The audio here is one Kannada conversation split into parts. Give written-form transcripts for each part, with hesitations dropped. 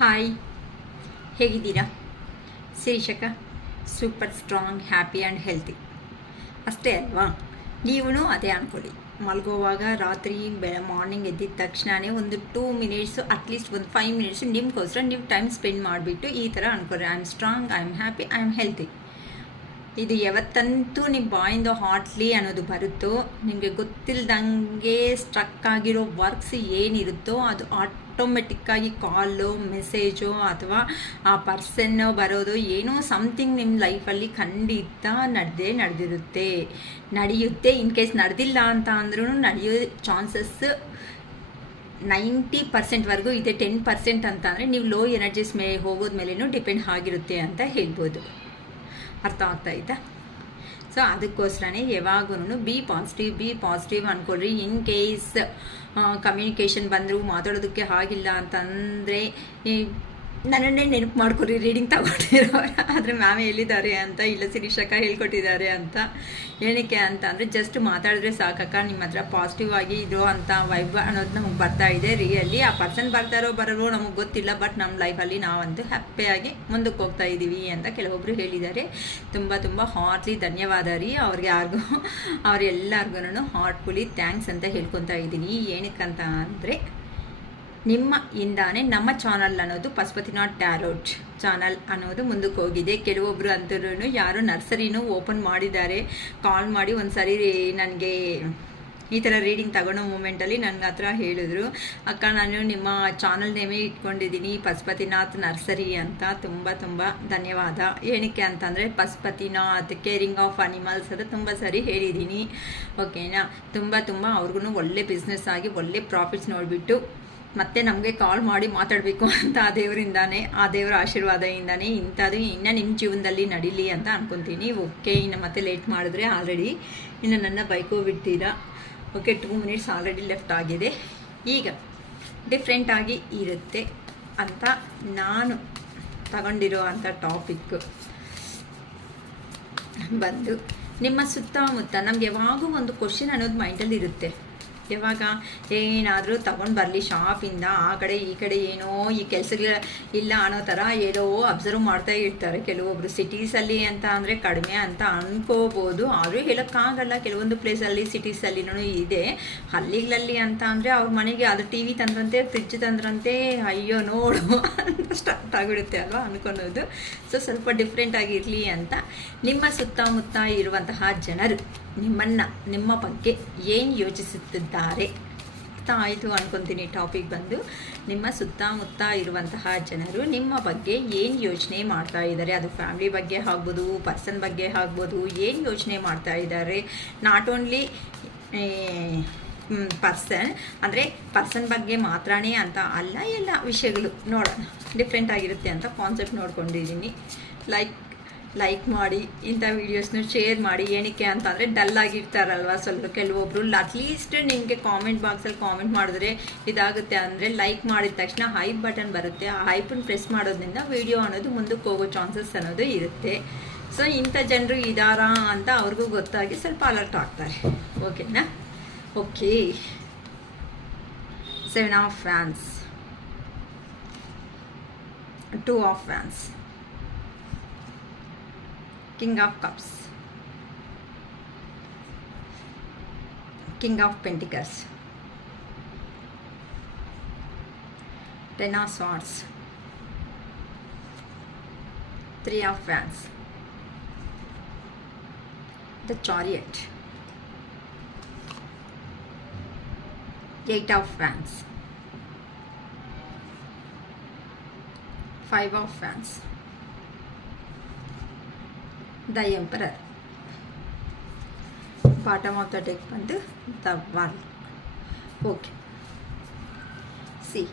ಹಾಯ್, ಹೇಗಿದ್ದೀರಾ? ಶೀರ್ಷಕ super strong, happy and healthy ಅಷ್ಟೇ ಅಲ್ವಾ? ನೀವೂ ಅದೇ ಅಂದ್ಕೊಳ್ಳಿ. ಮಲಗುವಾಗ ರಾತ್ರಿ ಮಾರ್ನಿಂಗ್ ಎದ್ದಿದ ತಕ್ಷಣವೇ ಒಂದು 2 ಮಿನಿಟ್ಸು, ಅಟ್ಲೀಸ್ಟ್ ಒಂದು 5 ಮಿನಿಟ್ಸು ನಿಮಗೋಸ್ಕರ ನೀವು ಟೈಮ್ ಸ್ಪೆಂಡ್ ಮಾಡಿಬಿಟ್ಟು ಈ ಥರ ಅಂದ್ಕೊಳ್ರಿ, I am strong, I am happy, I am healthy. ಇದು ಯಾವತ್ತಂತೂ ನಿಮ್ಮ ಬಾಯಿಂದ ಹಾಟ್ಲಿ ಅನ್ನೋದು ಬರುತ್ತೋ, ನಿಮಗೆ ಗೊತ್ತಿಲ್ಲದಂಗೆ ಸ್ಟ್ರಕ್ ಆಗಿರೋ ವರ್ಕ್ಸ್ ಏನಿರುತ್ತೋ ಅದು ಆಟೋಮೆಟಿಕ್ಕಾಗಿ ಕಾಲು, ಮೆಸೇಜು ಅಥವಾ ಆ ಪರ್ಸನ್ನೋ ಬರೋದು ಏನೋ ಸಮಥಿಂಗ್ ನಿಮ್ಮ ಲೈಫಲ್ಲಿ ಖಂಡಿತ ನಡೆಯುತ್ತೆ. ಇನ್ ಕೇಸ್ ನಡೆದಿಲ್ಲ ಅಂತ ಅಂದ್ರೂ ನಡೆಯೋ ಚಾನ್ಸಸ್ 90%ವರೆಗೂ ಇದೆ. 10% ಅಂತ ಅಂದರೆ ನೀವು ಲೋ ಎನರ್ಜೀಸ್ ಹೋಗೋದ ಮೇಲೇನೂ ಡಿಪೆಂಡ್ ಆಗಿರುತ್ತೆ ಅಂತ ಹೇಳ್ಬೋದು. ಅರ್ಥ ಆಗ್ತಾ ಇತ್ತಾ? ಸೊ ಅದಕ್ಕೋಸ್ಕರನೇ ಯಾವಾಗೂ ಬಿ ಪಾಸಿಟಿವ್ ಅಂದ್ಕೊಳ್ರಿ. ಇನ್ ಕೇಸ್ ಕಮ್ಯುನಿಕೇಷನ್ ಬಂದರೂ ಮಾತಾಡೋದಕ್ಕೆ ಆಗಿಲ್ಲ ಅಂತಂದರೆ ನನ್ನನ್ನೇ ನೆನಪು ಮಾಡ್ಕೊರಿ, ರೀಡಿಂಗ್ ತಗೊಂಡಿರೋ ಆದರೆ ಮ್ಯಾಮ್ ಎಲ್ಲಿದ್ದಾರೆ ಅಂತ, ಇಲ್ಲ ಶಿರೀಷಕ್ಕ ಹೇಳ್ಕೊಟ್ಟಿದ್ದಾರೆ ಅಂತ. ಏನಕ್ಕೆ ಅಂತ ಅಂದರೆ ಜಸ್ಟ್ ಮಾತಾಡಿದ್ರೆ ಸಾಕಕ್ಕ, ನಿಮ್ಮ ಹತ್ರ ಪಾಸಿಟಿವ್ ಆಗಿ ಇರೋ ಅಂಥ ವೈಬ್ ಅನ್ನೋದು ನಮಗೆ ಬರ್ತಾ ಇದೆ. ರಿಯಲ್ಲಿ ಆ ಪರ್ಸನ್ ಬರ್ತಾರೋ ಬರೋರೋ ನಮಗೆ ಗೊತ್ತಿಲ್ಲ, ಬಟ್ ನಮ್ಮ ಲೈಫಲ್ಲಿ ನಾವಂತೂ ಹ್ಯಾಪಿಯಾಗಿ ಮುಂದಕ್ಕೆ ಹೋಗ್ತಾ ಇದ್ದೀವಿ ಅಂತ ಕೆಲವೊಬ್ಬರು ಹೇಳಿದ್ದಾರೆ. ತುಂಬ ಹಾರ್ಟ್ಲಿ ಧನ್ಯವಾದ ರೀ ಅವರೆಲ್ಲರಿಗೂ ಹಾರ್ಟ್ಫುಲಿ ಥ್ಯಾಂಕ್ಸ್ ಅಂತ ಹೇಳ್ಕೊತಾ ಇದ್ದೀನಿ. ಏನಕ್ಕಂತ ಅಂದರೆ ನಿಮ್ಮ ಇಂದಾನೆ ನಮ್ಮ ಚಾನಲ್ ಅನ್ನೋದು ಪಶುಪತಿನಾಥ್ ಟ್ಯಾರೋಟ್ ಚಾನಲ್ ಅನ್ನೋದು ಮುಂದಕ್ಕೆ ಹೋಗಿದೆ. ಕೆಲವೊಬ್ಬರು ಅಂತರೂ ಯಾರೋ ನರ್ಸರಿನೂ ಓಪನ್ ಮಾಡಿದ್ದಾರೆ. ಕಾಲ್ ಮಾಡಿ ಒಂದು ಸರಿ ನನಗೆ ಈ ಥರ ರೀಡಿಂಗ್ ತಗೊಳ್ಳೋ ಮೂಮೆಂಟಲ್ಲಿ ನನ್ನ ಹತ್ರ ಹೇಳಿದ್ರು, ಅಕ್ಕ ನಾನು ನಿಮ್ಮ ಚಾನಲ್ ನೇಮೇ ಇಟ್ಕೊಂಡಿದ್ದೀನಿ ಪಶುಪತಿನಾಥ್ ನರ್ಸರಿ ಅಂತ. ತುಂಬ ಧನ್ಯವಾದ. ಏನಕ್ಕೆ ಅಂತಂದರೆ ಪಶುಪತಿನಾಥ್ ಕೇರಿಂಗ್ ಆಫ್ ಅನಿಮಲ್ಸ್ ಅದು ತುಂಬ ಸರಿ ಹೇಳಿದ್ದೀನಿ. ಓಕೆನಾ? ತುಂಬ ಅವ್ರಿಗೂ ಒಳ್ಳೆ ಬಿಸ್ನೆಸ್ ಆಗಿ ಒಳ್ಳೆ ಪ್ರಾಫಿಟ್ಸ್ ನೋಡಿಬಿಟ್ಟು ಮತ್ತೆ ನಮಗೆ ಕಾಲ್ ಮಾಡಿ ಮಾತಾಡಬೇಕು ಅಂತ ಆ ದೇವರಿಂದಾನೇ, ಆ ದೇವರ ಆಶೀರ್ವಾದದಿಂದಾನೇ ಇಂಥದ್ದು ಇನ್ನು ನಿಮ್ಮ ಜೀವನದಲ್ಲಿ ನಡೀಲಿ ಅಂತ ಅನ್ಕೊತೀನಿ. ಓಕೆ, ಇನ್ನು ಮತ್ತೆ ಲೇಟ್ ಮಾಡಿದ್ರೆ ಆಲ್ರೆಡಿ ಇನ್ನು ನನ್ನ ಬೈಕು ಬಿಡ್ತೀರಾ. ಓಕೆ, 2 ಮಿನಿಟ್ಸ್ ಆಲ್ರೆಡಿ ಲೆಫ್ಟ್ ಆಗಿದೆ. ಈಗ ಡಿಫ್ರೆಂಟಾಗಿ ಇರುತ್ತೆ ಅಂತ ನಾನು ತಗೊಂಡಿರೋ ಅಂಥ ಟಾಪಿಕ್ ಬಂದು ನಿಮ್ಮ ಸುತ್ತಮುತ್ತ ನಮ್ಗೆ ಯಾವಾಗೂ ಒಂದು ಕ್ವಶನ್ ಅನ್ನೋದು ಮೈಂಡಲ್ಲಿ ಇರುತ್ತೆ. ಯಾವಾಗ ಏನಾದರೂ ತಗೊಂಡು ಬರಲಿ ಶಾಪಿಂದ, ಆ ಕಡೆ ಈ ಕಡೆ ಏನೋ ಈ ಕೆಲಸಗಳ ಇಲ್ಲ ಅನ್ನೋ ಥರ ಏನೋ ಅಬ್ಸರ್ವ್ ಮಾಡ್ತಾ ಇರ್ತಾರೆ. ಕೆಲವೊಬ್ಬರು ಸಿಟೀಸಲ್ಲಿ ಅಂತ ಅಂದರೆ ಕಡಿಮೆ ಅಂತ ಅನ್ಕೋಬೋದು, ಆದರೂ ಹೇಳೋಕ್ಕಾಗಲ್ಲ. ಕೆಲವೊಂದು ಪ್ಲೇಸಲ್ಲಿ ಸಿಟೀಸಲ್ಲಿನೂ ಇದೆ. ಹಳ್ಳಿಗಳಲ್ಲಿ ಅಂತ ಅಂದರೆ ಅವ್ರ ಮನೆಗೆ ಅದು ಟಿ ವಿ ತಂದ್ರಂತೆ, ಫ್ರಿಡ್ಜ್ ತಂದ್ರಂತೆ, ಅಯ್ಯೋ ನೋಡು ಅಂತ ಸ್ಟಾರ್ಟ್ ಆಗಿಬಿಡುತ್ತೆ ಅಲ್ವಾ ಅನ್ಕೊಳೋದು. ಸೊ ಸ್ವಲ್ಪ ಡಿಫ್ರೆಂಟಾಗಿರಲಿ ಅಂತ ನಿಮ್ಮ ಸುತ್ತಮುತ್ತ ಇರುವಂತಹ ಜನರು ನಿಮ್ಮ ಬಗ್ಗೆ ಏನು ಯೋಚಿಸುತ್ತಿದ್ದಾರೆ ಅರ್ಥ ಆಯಿತು ಅನ್ಕೊತೀನಿ. ಟಾಪಿಕ್ ಬಂದು ನಿಮ್ಮ ಸುತ್ತಮುತ್ತ ಇರುವಂತಹ ಜನರು ನಿಮ್ಮ ಬಗ್ಗೆ ಏನು ಯೋಚನೆ ಮಾಡ್ತಾ ಇದ್ದಾರೆ. ಅದು ಫ್ಯಾಮಿಲಿ ಬಗ್ಗೆ ಆಗ್ಬೋದು, ಪರ್ಸನ್ ಬಗ್ಗೆ ಆಗ್ಬೋದು, ಏನು ಯೋಚನೆ ಮಾಡ್ತಾ ಇದ್ದಾರೆ. ನಾಟ್ ಓನ್ಲಿ ಪರ್ಸನ್ ಅಂದರೆ ಪರ್ಸನ್ ಬಗ್ಗೆ ಮಾತ್ರನೇ ಅಂತ ಅಲ್ಲ, ಎಲ್ಲ ವಿಷಯಗಳು ನೋಡೋಣ. ಡಿಫ್ರೆಂಟ್ ಆಗಿರುತ್ತೆ ಅಂತ ಕಾನ್ಸೆಪ್ಟ್ ನೋಡ್ಕೊಂಡಿದ್ದೀನಿ. ಲೈಕ್ ಮಾಡಿ, ಇಂಥ ವೀಡಿಯೋಸ್ನ ಶೇರ್ ಮಾಡಿ. ಏನಕ್ಕೆ ಅಂತ ಅಂದರೆ ಡಲ್ ಆಗಿರ್ತಾರಲ್ವ ಸ್ವಲ್ಪ ಕೆಲವೊಬ್ಬರು. ಅಟ್ಲೀಸ್ಟ್ ನಿಮಗೆ ಕಾಮೆಂಟ್ ಬಾಕ್ಸಲ್ಲಿ ಕಾಮೆಂಟ್ ಮಾಡಿದ್ರೆ ಇದಾಗುತ್ತೆ ಅಂದರೆ ಲೈಕ್ ಮಾಡಿದ ತಕ್ಷಣ ಹೈಪ್ ಬಟನ್ ಬರುತ್ತೆ. ಆ ಹೈಪನ್ನು ಪ್ರೆಸ್ ಮಾಡೋದ್ರಿಂದ ವಿಡಿಯೋ ಅನ್ನೋದು ಮುಂದಕ್ಕೆ ಹೋಗೋ ಚಾನ್ಸಸ್ ಅನ್ನೋದು ಇರುತ್ತೆ. ಸೊ ಇಂಥ ಜನರು ಇದ್ದಾರಾ ಅಂತ ಅವ್ರಿಗೂ ಗೊತ್ತಾಗಿ ಸ್ವಲ್ಪ ಅಲರ್ಟ್ ಆಗ್ತಾರೆ. ಓಕೆನಾ? Okay, 7 of Wands, 2 of Wands, King of Cups, King of Pentacles, 10 of Swords, 3 of Wands, the Chariot, 8 of Wands, 5 of Wands, the Emperor. Bottom of the deck ಬಂದು the World. Okay, C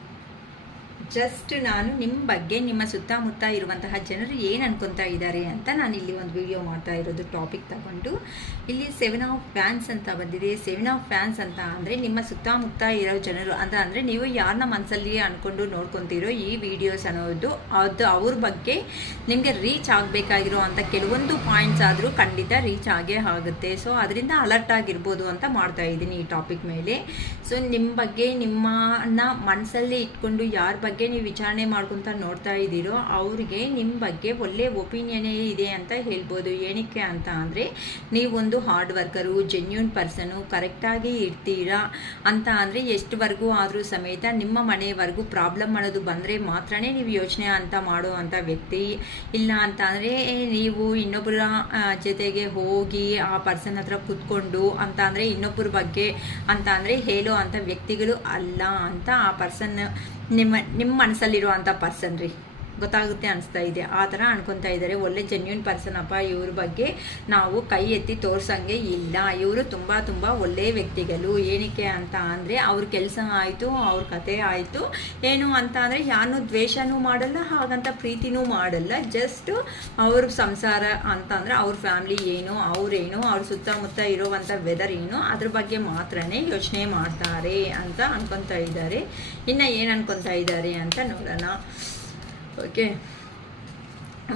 just ನಾನು ನಿಮ್ಮ ಬಗ್ಗೆ ನಿಮ್ಮ ಸುತ್ತಮುತ್ತ ಇರುವಂತಹ ಜನರು ಏನು ಅನ್ಕೊತಾ ಇದ್ದಾರೆ ಅಂತ ನಾನು ಇಲ್ಲಿ ಒಂದು ವಿಡಿಯೋ ಮಾಡ್ತಾ ಇರೋದು. ಟಾಪಿಕ್ ತಗೊಂಡು ಇಲ್ಲಿ 7 of Wands ಅಂತ ಬಂದಿದೆ. 7 of Wands ಅಂತ ಅಂದರೆ ನಿಮ್ಮ ಸುತ್ತಮುತ್ತ ಇರೋ ಜನರು ಅಂತ ಅಂದರೆ ನೀವು ಯಾರನ್ನ ಮನಸ್ಸಲ್ಲಿ ಅಂದ್ಕೊಂಡು ನೋಡ್ಕೊತೀರೋ ಈ ವಿಡಿಯೋಸ್ ಅನ್ನೋದು ಅದು ಅವ್ರ ಬಗ್ಗೆ ನಿಮಗೆ ರೀಚ್ ಆಗಬೇಕಾಗಿರೋ ಅಂಥ ಕೆಲವೊಂದು ಪಾಯಿಂಟ್ಸ್ ಆದರೂ ಖಂಡಿತ ರೀಚ್ ಆಗೇ ಆಗುತ್ತೆ. ಸೊ ಅದರಿಂದ ಅಲರ್ಟ್ ಆಗಿರ್ಬೋದು ಅಂತ ಮಾಡ್ತಾ ಇದ್ದೀನಿ ಈ ಟಾಪಿಕ್ ಮೇಲೆ. ಸೊ ನಿಮ್ಮ ಬಗ್ಗೆ ನಿಮ್ಮನ್ನ ಮನಸ್ಸಲ್ಲಿ ಇಟ್ಕೊಂಡು ಯಾರ ಬಗ್ಗೆ ಬಗ್ಗೆ ನೀವು ವಿಚಾರಣೆ ಮಾಡ್ಕೊತ ನೋಡ್ತಾ ಇದ್ದೀರೋ ಅವ್ರಿಗೆ ನಿಮ್ಮ ಬಗ್ಗೆ ಒಳ್ಳೆ ಒಪಿನಿಯನೇ ಇದೆ ಅಂತ ಹೇಳ್ಬೋದು. ಏನಕ್ಕೆ ಅಂತ ಅಂದರೆ ನೀವೊಂದು ಹಾರ್ಡ್ ವರ್ಕರು, ಜೆನ್ಯೂನ್ ಪರ್ಸನು, ಕರೆಕ್ಟಾಗಿ ಇರ್ತೀರಾ ಅಂತ ಅಂದರೆ ಎಷ್ಟುವರೆಗೂ ಆದರೂ ಸಮೇತ ನಿಮ್ಮ ಮನೆಯವರೆಗೂ ಪ್ರಾಬ್ಲಮ್ ಅನ್ನೋದು ಬಂದರೆ ಮಾತ್ರನೇ ನೀವು ಯೋಚನೆ ಅಂತ ಮಾಡೋ ಅಂಥ ವ್ಯಕ್ತಿ. ಇಲ್ಲ ಅಂತ ಅಂದರೆ ನೀವು ಇನ್ನೊಬ್ಬರ ಜೊತೆಗೆ ಹೋಗಿ ಆ ಪರ್ಸನ್ ಹತ್ರ ಕೂತ್ಕೊಂಡು ಅಂತ ಅಂದರೆ ಇನ್ನೊಬ್ಬರ ಬಗ್ಗೆ ಅಂತ ಅಂದರೆ ಹೇಳೋ ಅಂಥ ವ್ಯಕ್ತಿಗಳು ಅಲ್ಲ ಅಂತ ಆ ಪರ್ಸನ್ ನಿಮ್ಮ ಮನಸ್ಸಲ್ಲಿರುವಂಥ ಪರ್ಸನ್ ರೀ, ಗೊತ್ತಾಗುತ್ತೆ ಅನಿಸ್ತಾ ಇದೆ. ಆ ಥರ ಅನ್ಕೊತಾ ಇದ್ದಾರೆ. ಒಳ್ಳೆ ಜೆನ್ಯೂನ್ ಪರ್ಸನ್ ಅಪ್ಪ, ಇವ್ರ ಬಗ್ಗೆ ನಾವು ಕೈ ಎತ್ತಿ ತೋರ್ಸಂಗೆ ಇಲ್ಲ. ಇವರು ತುಂಬ ತುಂಬ ಒಳ್ಳೆಯ ವ್ಯಕ್ತಿಗಳು. ಏನಕ್ಕೆ ಅಂತ ಅಂದರೆ ಅವ್ರ ಕೆಲಸ ಆಯಿತು, ಅವ್ರ ಕತೆ ಆಯಿತು, ಏನು ಅಂತ ಅಂದರೆ ಯಾರನ್ನೂ ದ್ವೇಷನೂ ಮಾಡಲ್ಲ, ಹಾಗಂತ ಪ್ರೀತಿನೂ ಮಾಡಲ್ಲ. ಜಸ್ಟ್ ಅವ್ರ ಸಂಸಾರ ಅಂತ ಅಂದರೆ ಅವ್ರ ಫ್ಯಾಮ್ಲಿ ಏನು, ಅವ್ರೇನು, ಅವ್ರ ಸುತ್ತಮುತ್ತ ಇರೋವಂಥ ವೆದರ್ ಏನು, ಅದ್ರ ಬಗ್ಗೆ ಮಾತ್ರನೇ ಯೋಚನೆ ಮಾಡ್ತಾರೆ ಅಂತ ಅನ್ಕೊತಾ ಇದ್ದಾರೆ. ಇನ್ನು ಏನು ಅನ್ಕೊತಾ ಇದ್ದಾರೆ ಅಂತ ನೋಡೋಣ. ಓಕೆ,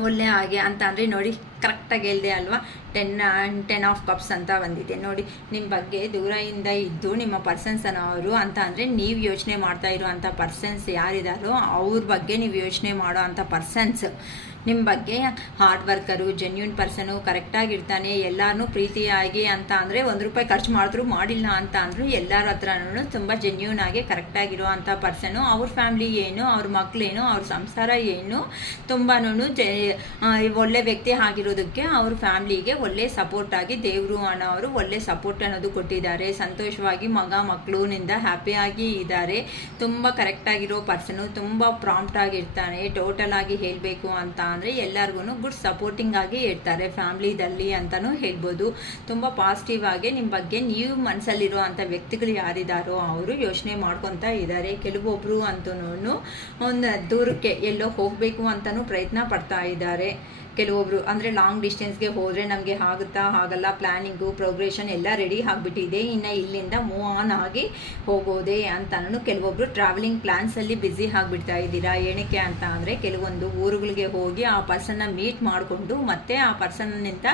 ಒಳ್ಳೆ ಹಾಗೆ ಅಂತ ಅಂದರೆ ನೋಡಿ, ಕರೆಕ್ಟಾಗಿ ಹೇಳಿದೆ ಅಲ್ವಾ. 10 ಆಫ್ ಕಪ್ಸ್ ಅಂತ ಬಂದಿದೆ ನೋಡಿ. ನಿಮ್ಮ ಬಗ್ಗೆ ದೂರದಿಂದ ಇದ್ದು ನಿಮ್ಮ ಪರ್ಸನ್ಸ್ ಅನ್ನೋರು ಅಂತ ಅಂದರೆ ನೀವು ಯೋಚನೆ ಮಾಡ್ತಾ ಇರೋವಂಥ ಪರ್ಸನ್ಸ್ ಯಾರಿದ್ದಾರೋ ಅವ್ರ ಬಗ್ಗೆ ನೀವು ಯೋಚನೆ ಮಾಡೋ ಅಂಥ ಪರ್ಸನ್ಸ್ ನಿಮ್ಮ ಬಗ್ಗೆ ಹಾರ್ಡ್ ವರ್ಕರು, ಜೆನ್ಯೂನ್ ಪರ್ಸನು, ಕರೆಕ್ಟಾಗಿರ್ತಾನೆ, ಎಲ್ಲರನ್ನೂ ಪ್ರೀತಿಯಾಗಿ ಅಂತ ಅಂದರೆ ₹1 ಖರ್ಚು ಮಾಡಿದ್ರು ಮಾಡಿಲ್ಲ ಅಂತ ಅಂದರೂ ಎಲ್ಲರ ಹತ್ರನೂ ತುಂಬ ಜೆನ್ಯೂನ್ ಆಗಿ ಕರೆಕ್ಟಾಗಿರೋ ಅಂಥ ಪರ್ಸನು. ಅವ್ರ ಫ್ಯಾಮ್ಲಿ ಏನು, ಅವ್ರ ಮಕ್ಕಳೇನು, ಅವ್ರ ಸಂಸಾರ ಏನು, ತುಂಬಾ ಒಳ್ಳೆ ವ್ಯಕ್ತಿ ಆಗಿರೋದಕ್ಕೆ ಅವ್ರ ಫ್ಯಾಮ್ಲಿಗೆ ಒಳ್ಳೆ ಸಪೋರ್ಟ್ ಆಗಿ ದೇವರು ಅನ್ನೋರು ಒಳ್ಳೆ ಸಪೋರ್ಟ್ ಅನ್ನೋದು ಕೊಟ್ಟಿದ್ದಾರೆ. ಸಂತೋಷವಾಗಿ ಮಕ್ಕಳಿಂದ ಹ್ಯಾಪಿಯಾಗಿ ಇದ್ದಾರೆ. ತುಂಬ ಕರೆಕ್ಟಾಗಿರೋ ಪರ್ಸನು, ತುಂಬ ಪ್ರಾಂಪ್ಟ್ ಆಗಿರ್ತಾನೆ. ಟೋಟಲ್ ಆಗಿ ಹೇಳಬೇಕು ಅಂತ ಅಂದರೆ ಎಲ್ಲರಿಗೂ ಗುಡ್ ಸಪೋರ್ಟಿಂಗ್ ಆಗಿ ಇರ್ತಾರೆ ಫ್ಯಾಮ್ಲಿದಲ್ಲಿ ಅಂತಲೂ ಹೇಳ್ಬೋದು. ತುಂಬ ಪಾಸಿಟಿವ್ ಆಗಿ ನಿಮ್ಮ ಬಗ್ಗೆ ನೀವು ಮನಸ್ಸಲ್ಲಿರೋ ಅಂಥ ವ್ಯಕ್ತಿಗಳು ಯಾರಿದ್ದಾರೋ ಅವರು ಯೋಚನೆ ಮಾಡ್ಕೊತಾ ಇದ್ದಾರೆ. ಕೆಲವೊಬ್ಬರು ಅಂತೂ ಒಂದು ದೂರಕ್ಕೆ ಎಲ್ಲೋ ಹೋಗಬೇಕು ಅಂತಲೂ ಪ್ರಯತ್ನ ಪಡ್ತಾ ಇದ್ದಾರೆ. ಕೆಲವೊಬ್ರು ಅಂದರೆ ಲಾಂಗ್ ಡಿಸ್ಟೆನ್ಸ್ಗೆ ಹೋದರೆ ನಮಗೆ ಆಗುತ್ತಾ ಆಗಲ್ಲ, ಪ್ಲ್ಯಾನಿಂಗು ಪ್ರೋಗ್ರೆಷನ್ ಎಲ್ಲ ರೆಡಿ ಆಗಿಬಿಟ್ಟಿದೆ, ಇನ್ನು ಇಲ್ಲಿಂದ ಮೂವ್ ಆನ್ ಆಗಿ ಹೋಗೋದೇ ಅಂತನೂ ಕೆಲವೊಬ್ರು ಟ್ರಾವೆಲಿಂಗ್ ಪ್ಲ್ಯಾನ್ಸಲ್ಲಿ ಬ್ಯುಸಿ ಆಗಿಬಿಡ್ತಾ ಇದ್ದೀರಾ. ಏನಕ್ಕೆ ಅಂತ ಅಂದರೆ ಕೆಲವೊಂದು ಊರುಗಳಿಗೆ ಹೋಗಿ ಆ ಪರ್ಸನ್ನ ಮೀಟ್ ಮಾಡಿಕೊಂಡು ಮತ್ತೆ ಆ ಪರ್ಸನ್ನಿಂದ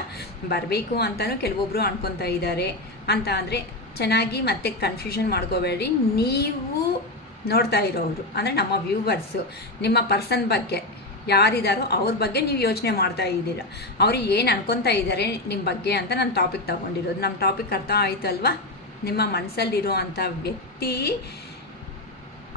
ಬರಬೇಕು ಅಂತಲೂ ಕೆಲವೊಬ್ರು ಅನ್ಕೊತಾ ಇದ್ದಾರೆ. ಅಂತ ಅಂದರೆ ಚೆನ್ನಾಗಿ ಮತ್ತೆ ಕನ್ಫ್ಯೂಷನ್ ಮಾಡ್ಕೋಬೇಡಿ. ನೀವು ನೋಡ್ತಾ ಇರೋರು ಅಂದರೆ ನಮ್ಮ ವ್ಯೂವರ್ಸು ನಿಮ್ಮ ಪರ್ಸನ್ ಬಗ್ಗೆ ಯಾರಿದ್ದಾರೋ ಅವ್ರ ಬಗ್ಗೆ ನೀವು ಯೋಚನೆ ಮಾಡ್ತಾ ಇದ್ದೀರಾ, ಅವ್ರು ಏನು ಅನ್ಕೊತಾ ಇದ್ದಾರೆ ನಿಮ್ಮ ಬಗ್ಗೆ ಅಂತ ನಾನು ಟಾಪಿಕ್ ತಗೊಂಡಿರೋದು. ನಮ್ಮ ಟಾಪಿಕ್ ಅರ್ಥ ಆಯಿತು ಅಲ್ವಾ? ನಿಮ್ಮ ಮನಸ್ಸಲ್ಲಿರೋ ಅಂಥ ವ್ಯಕ್ತಿ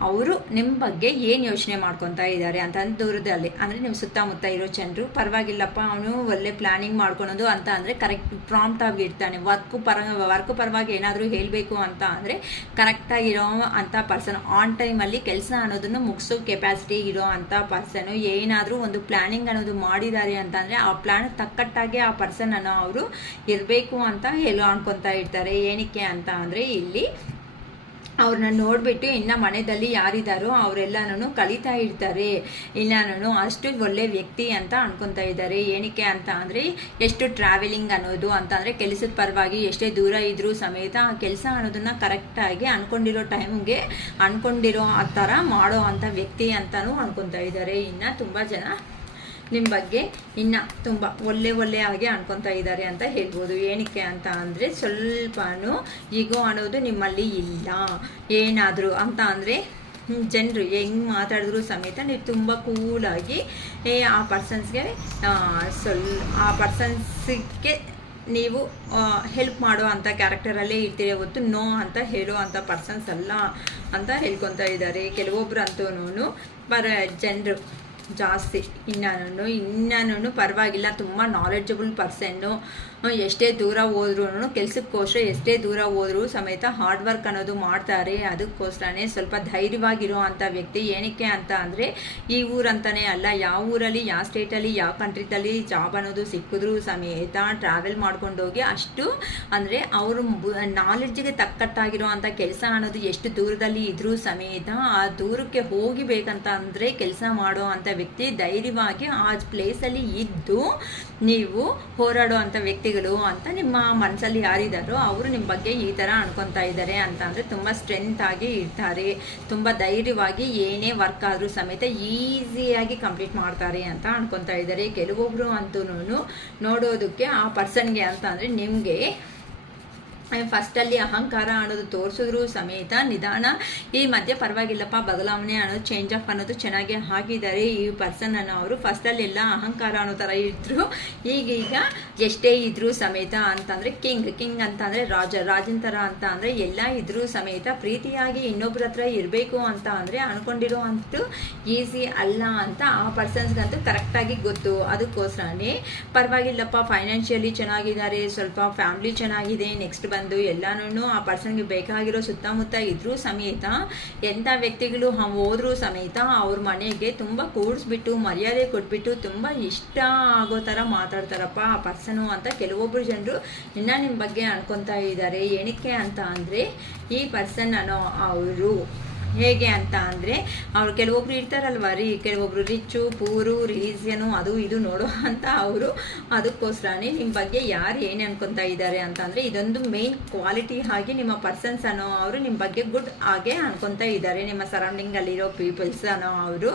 ಅವರು ನಿಮ್ಮ ಬಗ್ಗೆ ಏನು ಯೋಚನೆ ಮಾಡ್ಕೊತಾ ಇದ್ದಾರೆ ಅಂತ ದೂರದಲ್ಲಿ ಅಂದರೆ ನಿಮ್ಮ ಸುತ್ತಮುತ್ತ ಇರೋ ಜನರು ಪರವಾಗಿಲ್ಲಪ್ಪ ಅವನು ಒಳ್ಳೆ ಪ್ಲ್ಯಾನಿಂಗ್ ಮಾಡ್ಕೊಳೋದು ಅಂತ ಅಂದರೆ ಕರೆಕ್ಟ್ ಪ್ರಾಂಪ್ಟ್ ಆಗಿ ಇರ್ತಾನೆ. ವರ್ಕ್ ಪರವಾಗಿ ಏನಾದರೂ ಹೇಳಬೇಕು ಅಂತ ಅಂದರೆ ಕರೆಕ್ಟಾಗಿರೋ ಅಂಥ ಪರ್ಸನ್, ಆನ್ ಟೈಮಲ್ಲಿ ಕೆಲಸ ಅನ್ನೋದನ್ನು ಮುಗಿಸೋ ಕೆಪಾಸಿಟಿ ಇರೋ ಅಂಥ ಪರ್ಸನು. ಏನಾದರೂ ಒಂದು ಪ್ಲ್ಯಾನಿಂಗ್ ಅನ್ನೋದು ಮಾಡಿದ್ದಾರೆ ಅಂತ ಅಂದರೆ ಆ ಪ್ಲ್ಯಾನ್ ತಕ್ಕಟ್ಟಾಗಿ ಆ ಪರ್ಸನ್ ಅನ್ನೋ ಅವರು ಇರಬೇಕು ಅಂತ ಅನ್ಕೊತಾ ಇರ್ತಾರೆ. ಏನಕ್ಕೆ ಅಂತ ಅಂದರೆ ಇಲ್ಲಿ ಅವ್ರನ್ನ ನೋಡಿಬಿಟ್ಟು ಇನ್ನು ಮನೆಯಲ್ಲಿ ಯಾರಿದ್ದಾರೋ ಅವರೆಲ್ಲನೂ ಕಲಿತಾ ಇರ್ತಾರೆ. ಇಲ್ಲನೂ ಅಷ್ಟು ಒಳ್ಳೆ ವ್ಯಕ್ತಿ ಅಂತ ಅನ್ಕೊತಾ ಇದ್ದಾರೆ. ಏನಕ್ಕೆ ಅಂತ ಅಂದರೆ ಎಷ್ಟು ಟ್ರಾವೆಲಿಂಗ್ ಅನ್ನೋದು ಅಂತ ಅಂದರೆ ಕೆಲಸದ ಪರವಾಗಿ ಎಷ್ಟೇ ದೂರ ಇದ್ರೂ ಸಮೇತ ಆ ಕೆಲಸ ಅನ್ನೋದನ್ನು ಕರೆಕ್ಟಾಗಿ ಅಂದ್ಕೊಂಡಿರೋ ಟೈಮ್ಗೆ ಅಂದ್ಕೊಂಡಿರೋ ಆ ಥರ ಮಾಡೋ ಅಂಥ ವ್ಯಕ್ತಿ ಅಂತಲೂ ಅನ್ಕೊತಾ ಇದ್ದಾರೆ. ಇನ್ನು ತುಂಬ ಜನ ನಿಮ್ಮ ಬಗ್ಗೆ ಇನ್ನು ತುಂಬ ಒಳ್ಳೆಯಾಗಿ ಅನ್ಕೊತಾ ಇದ್ದಾರೆ ಅಂತ ಹೇಳ್ಬೋದು. ಏನಕ್ಕೆ ಅಂತ ಅಂದರೆ ಸ್ವಲ್ಪನೂ ಈಗೋ ಅನ್ನೋದು ನಿಮ್ಮಲ್ಲಿ ಇಲ್ಲ. ಏನಾದರೂ ಅಂತ ಅಂದರೆ ಜನರು ಹೆಂಗೆ ಮಾತಾಡಿದ್ರು ಸಮೇತ ನೀವು ತುಂಬ ಕೂಲಾಗಿ ಆ ಪರ್ಸನ್ಸ್ಗೆ ಆ ಪರ್ಸನ್ಸ್ಗೆ ನೀವು ಹೆಲ್ಪ್ ಮಾಡೋ ಅಂಥ ಕ್ಯಾರೆಕ್ಟರಲ್ಲೇ ಇರ್ತೀರಿ ಹೊತ್ತು ನೋ ಅಂತ ಹೇಳೋ ಅಂಥ ಪರ್ಸನ್ಸ್ ಅಲ್ಲ ಅಂತ ಹೇಳ್ಕೊತಾ ಇದ್ದಾರೆ. ಕೆಲವೊಬ್ರು ಅಂತೂ ಜನರು ಜಾಸ್ತಿ ಇನ್ನೂ ಪರವಾಗಿಲ್ಲ, ತುಂಬ ನಾಲೆಡ್ಜಬಲ್ ಪರ್ಸನ್ನು. ಎಷ್ಟೇ ದೂರ ಹೋದ್ರೂ ಕೆಲಸಕ್ಕೋಸ್ಕರ ಎಷ್ಟೇ ದೂರ ಹೋದ್ರೂ ಸಮೇತ ಹಾರ್ಡ್ ವರ್ಕ್ ಅನ್ನೋದು ಮಾಡ್ತಾರೆ. ಅದಕ್ಕೋಸ್ಕರನೇ ಸ್ವಲ್ಪ ಧೈರ್ಯವಾಗಿರೋ ಅಂಥ ವ್ಯಕ್ತಿ. ಏನಕ್ಕೆ ಅಂತ ಅಂದರೆ ಈ ಊರಂತಲೇ ಅಲ್ಲ, ಯಾವ ಊರಲ್ಲಿ, ಯಾವ ಸ್ಟೇಟಲ್ಲಿ, ಯಾವ ಕಂಟ್ರಿದಲ್ಲಿ ಜಾಬ್ ಅನ್ನೋದು ಸಿಕ್ಕಿದ್ರೂ ಸಮೇತ ಟ್ರಾವೆಲ್ ಮಾಡ್ಕೊಂಡೋಗಿ ಅಷ್ಟು ಅಂದರೆ ಅವರು ನಾಲೆಡ್ಜಿಗೆ ತಕ್ಕಟ್ಟಾಗಿರೋ ಅಂಥ ಕೆಲಸ ಅನ್ನೋದು ಎಷ್ಟು ದೂರದಲ್ಲಿ ಇದ್ರೂ ಸಮೇತ ಆ ದೂರಕ್ಕೆ ಹೋಗಿಬೇಕಂತ ಅಂದರೆ ಕೆಲಸ ಮಾಡೋ ಅಂಥ ವ್ಯಕ್ತಿ. ಧೈರ್ಯವಾಗಿ ಆ ಪ್ಲೇಸಲ್ಲಿ ಇದ್ದು ನೀವು ಹೋರಾಡೋ ಅಂಥ ವ್ಯಕ್ತಿಗಳು ಅಂತ ನಿಮ್ಮ ಮನಸ್ಸಲ್ಲಿ ಯಾರಿದ್ದಾರೋ ಅವರು ನಿಮ್ಮ ಬಗ್ಗೆ ಈ ಥರ ಅನ್ಕೊತಾ ಇದ್ದಾರೆ ಅಂತ ಅಂದರೆ ತುಂಬ ಸ್ಟ್ರೆಂತ್ ಆಗಿ ಇರ್ತಾರೆ. ತುಂಬ ಧೈರ್ಯವಾಗಿ ಏನೇ ವರ್ಕ್ ಆದರೂ ಸಮೇತ ಈಸಿಯಾಗಿ ಕಂಪ್ಲೀಟ್ ಮಾಡ್ತಾರೆ ಅಂತ ಅನ್ಕೊತಾ ಇದ್ದಾರೆ. ಕೆಲವೊಬ್ಬರು ಅಂತೂ ನೋಡೋದಕ್ಕೆ ಆ ಪರ್ಸನ್ಗೆ ಅಂತ ಅಂದರೆ ನಿಮಗೆ ಫಸ್ಟಲ್ಲಿ ಅಹಂಕಾರ ಅನ್ನೋದು ತೋರಿಸಿದ್ರು ಸಮೇತ ನಿಧಾನ ಈ ಮಧ್ಯೆ ಪರವಾಗಿಲ್ಲಪ್ಪ, ಬದಲಾವಣೆ ಅನ್ನೋದು ಚೇಂಜ್ ಆಫ್ ಅನ್ನೋದು ಚೆನ್ನಾಗಿ ಆಗಿದ್ದಾರೆ ಈ ಪರ್ಸನ್ ಅನ್ನೋ ಅವರು. ಫಸ್ಟಲ್ಲಿ ಎಲ್ಲ ಅಹಂಕಾರ ಅನ್ನೋ ಥರ ಇದ್ರು, ಈಗೀಗ ಎಷ್ಟೇ ಇದ್ರೂ ಸಮೇತ ಅಂತಂದರೆ ಕಿಂಗ್ ಅಂತಂದರೆ ರಾಜನ ಥರ ಅಂತ ಅಂದರೆ ಎಲ್ಲ ಇದ್ರೂ ಸಮೇತ ಪ್ರೀತಿಯಾಗಿ ಇನ್ನೊಬ್ಬರ ಹತ್ರ ಇರಬೇಕು ಅಂತ ಅಂದರೆ ಅನ್ಕೊಂಡಿರೋ ಅಂತೂ ಈಸಿ ಅಲ್ಲ ಅಂತ ಆ ಪರ್ಸನ್ಸ್ಗಂತೂ ಕರೆಕ್ಟಾಗಿ ಗೊತ್ತು. ಅದಕ್ಕೋಸ್ಕರನೇ ಪರವಾಗಿಲ್ಲಪ್ಪ, ಫೈನಾನ್ಷಿಯಲಿ ಚೆನ್ನಾಗಿದ್ದಾರೆ, ಸ್ವಲ್ಪ ಫ್ಯಾಮ್ಲಿ ಚೆನ್ನಾಗಿದೆ, ನೆಕ್ಸ್ಟ್ ಬಂದು ಎಲ್ಲಾನು ಆ ಪರ್ಸನ್ಗೆ ಬೇಕಾಗಿರೋ ಸುತ್ತಮುತ್ತ ಇದ್ರೂ ಸಮೇತ ಎಂಥ ವ್ಯಕ್ತಿಗಳು ಹೋದ್ರೂ ಸಮೇತ ಅವ್ರ ಮನೆಗೆ ತುಂಬ ಕೂಡಿಸ್ಬಿಟ್ಟು ಮರ್ಯಾದೆ ಕೊಟ್ಬಿಟ್ಟು ತುಂಬ ಇಷ್ಟ ಆಗೋ ಥರ ಮಾತಾಡ್ತಾರಪ್ಪ ಆ ಪರ್ಸನು ಅಂತ ಕೆಲವೊಬ್ಬರು ಜನರು ಇನ್ನು ನಿಮ್ಮ ಬಗ್ಗೆ ಅನ್ಕೊತಾ ಇದ್ದಾರೆ. ಏನಕ್ಕೆ ಅಂತ ಅಂದರೆ ಈ ಪರ್ಸನ್ ಅನ್ನೋ ಅವರು ಹೇಗೆ ಅಂತ ಅಂದರೆ ಅವ್ರು ಕೆಲವೊಬ್ರು ಇರ್ತಾರಲ್ವ ರೀ, ಕೆಲವೊಬ್ರು ರಿಚ್ಚು ಪೂರು ರಿಲೀಜಿಯನು ಅದು ಇದು ನೋಡೋ ಅಂತ ಅವರು. ಅದಕ್ಕೋಸ್ಕರನೇ ನಿಮ್ಮ ಬಗ್ಗೆ ಯಾರು ಏನು ಅನ್ಕೊತಾ ಇದ್ದಾರೆ ಅಂತ ಅಂದರೆ ಇದೊಂದು ಮೇನ್ ಕ್ವಾಲಿಟಿ ಆಗಿ ನಿಮ್ಮ ಪರ್ಸನ್ಸ್ ಅನ್ನೋ ಅವರು ನಿಮ್ಮ ಬಗ್ಗೆ ಗುಡ್ ಆಗೇ ಅನ್ಕೊತಾ ಇದ್ದಾರೆ, ನಿಮ್ಮ ಸರೌಂಡಿಂಗಲ್ಲಿರೋ ಪೀಪಲ್ಸ್ ಅನ್ನೋ ಅವರು.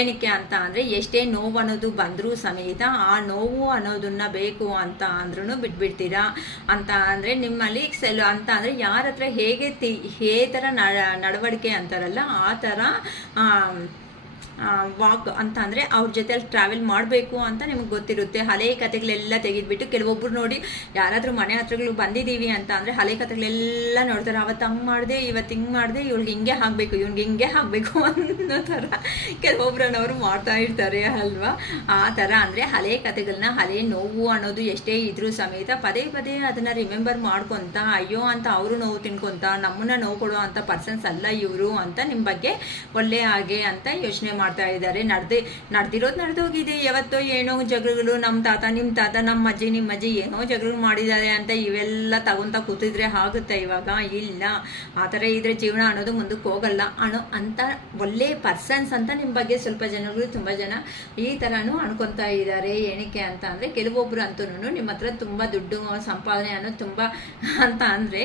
ಏನಕ್ಕೆ ಅಂತ ಅಂದರೆ ಎಷ್ಟೇ ನೋವು ಅನ್ನೋದು ಬಂದರೂ ಸಮೇತ ಆ ನೋವು ಅನ್ನೋದನ್ನ ಬೇಕು ಅಂತ ಅಂದ್ರೂ ಬಿಟ್ಬಿಡ್ತೀರಾ ಅಂತ ಅಂದರೆ ನಿಮ್ಮಲ್ಲಿ ಅಂತ ಅಂದರೆ ಯಾರ ಹತ್ರ ಹೇಗೆ ಥರ ನಡವಳಿಕೆ ಅಂತಾರಲ್ಲ ಆ ಥರ ವಾಕ್ ಅಂತ ಅಂದರೆ ಅವ್ರ ಜೊತೆಲಿ ಟ್ರಾವೆಲ್ ಮಾಡಬೇಕು ಅಂತ ನಿಮ್ಗೆ ಗೊತ್ತಿರುತ್ತೆ. ಹಳೆ ಕಥೆಗಳೆಲ್ಲ ತೆಗೆದ್ಬಿಟ್ಟು ಕೆಲವೊಬ್ಬರು ನೋಡಿ ಯಾರಾದರೂ ಮನೆ ಹತ್ರಗಳು ಬಂದಿದ್ದೀವಿ ಅಂತ ಅಂದರೆ ಹಳೆ ಕಥೆಗಳೆಲ್ಲ ನೋಡ್ತಾರೆ, ಅವತ್ತು ಹಂಗೆ ಮಾಡಿದೆ ಇವತ್ತು ಹಿಂಗೆ ಮಾಡಿದೆ, ಇವ್ಳಿಗೆ ಹಿಂಗೆ ಆಗಬೇಕು ಇವ್ನಿಗೆ ಹಿಂಗೆ ಆಗಬೇಕು ಅನ್ನೋ ಥರ ಕೆಲವೊಬ್ರನ್ನವರು ಮಾಡ್ತಾ ಇರ್ತಾರೆ ಅಲ್ವಾ. ಆ ಥರ ಅಂದರೆ ಹಳೆ ಕಥೆಗಳನ್ನ ಹಳೆ ನೋವು ಅನ್ನೋದು ಎಷ್ಟೇ ಇದ್ರೂ ಸಮೇತ ಪದೇ ಪದೇ ಅದನ್ನು ರಿಮೆಂಬರ್ ಮಾಡ್ಕೊತ ಅಯ್ಯೋ ಅಂತ ಅವರು ನೋವು ತಿನ್ಕೊತ ನಮ್ಮನ್ನ ನೋವು ಕೊಡೋ ಅಂಥ ಪರ್ಸನ್ಸ್ ಅಲ್ಲ ಇವರು ಅಂತ ನಿಮ್ಮ ಬಗ್ಗೆ ಒಳ್ಳೆ ಹಾಗೆ ಅಂತ ಯೋಚನೆ ಮಾಡ್ತಾ ಇದ್ದಾರೆ. ನಡೆದಿರೋದು ನಡೆದೋಗಿದೆ, ಯಾವತ್ತೋ ಏನೋ ಜಗಳಗಳು ನಮ್ಮ ತಾತ ನಿಮ್ಮ ತಾತ ನಮ್ಮ ಅಜ್ಜಿ ನಿಮ್ಮ ಅಜ್ಜಿ ಏನೋ ಜಗಳ ಮಾಡಿದ್ದಾರೆ ಅಂತ ಇವೆಲ್ಲ ತಗೊಂತ ಕೂತಿದ್ರೆ ಆಗುತ್ತೆ. ಇವಾಗ ಇಲ್ಲ, ಆ ಥರ ಇದ್ರೆ ಜೀವನ ಅನ್ನೋದು ಮುಂದಕ್ಕೆ ಹೋಗಲ್ಲ ಅಂತ ಒಳ್ಳೆ ಪರ್ಸನ್ಸ್ ಅಂತ ನಿಮ್ಮ ಬಗ್ಗೆ ಸ್ವಲ್ಪ ಜನಗಳು ತುಂಬ ಜನ ಈ ಥರನೂ ಅನ್ಕೊತಾ ಇದ್ದಾರೆ. ಏನಕ್ಕೆ ಅಂತ ಅಂದರೆ ಕೆಲವೊಬ್ರು ಅಂತೂ ನಿಮ್ಮ ಹತ್ರ ತುಂಬ ದುಡ್ಡು ಸಂಪಾದನೆ ಅನ್ನೋದು ತುಂಬ ಅಂತ ಅಂದರೆ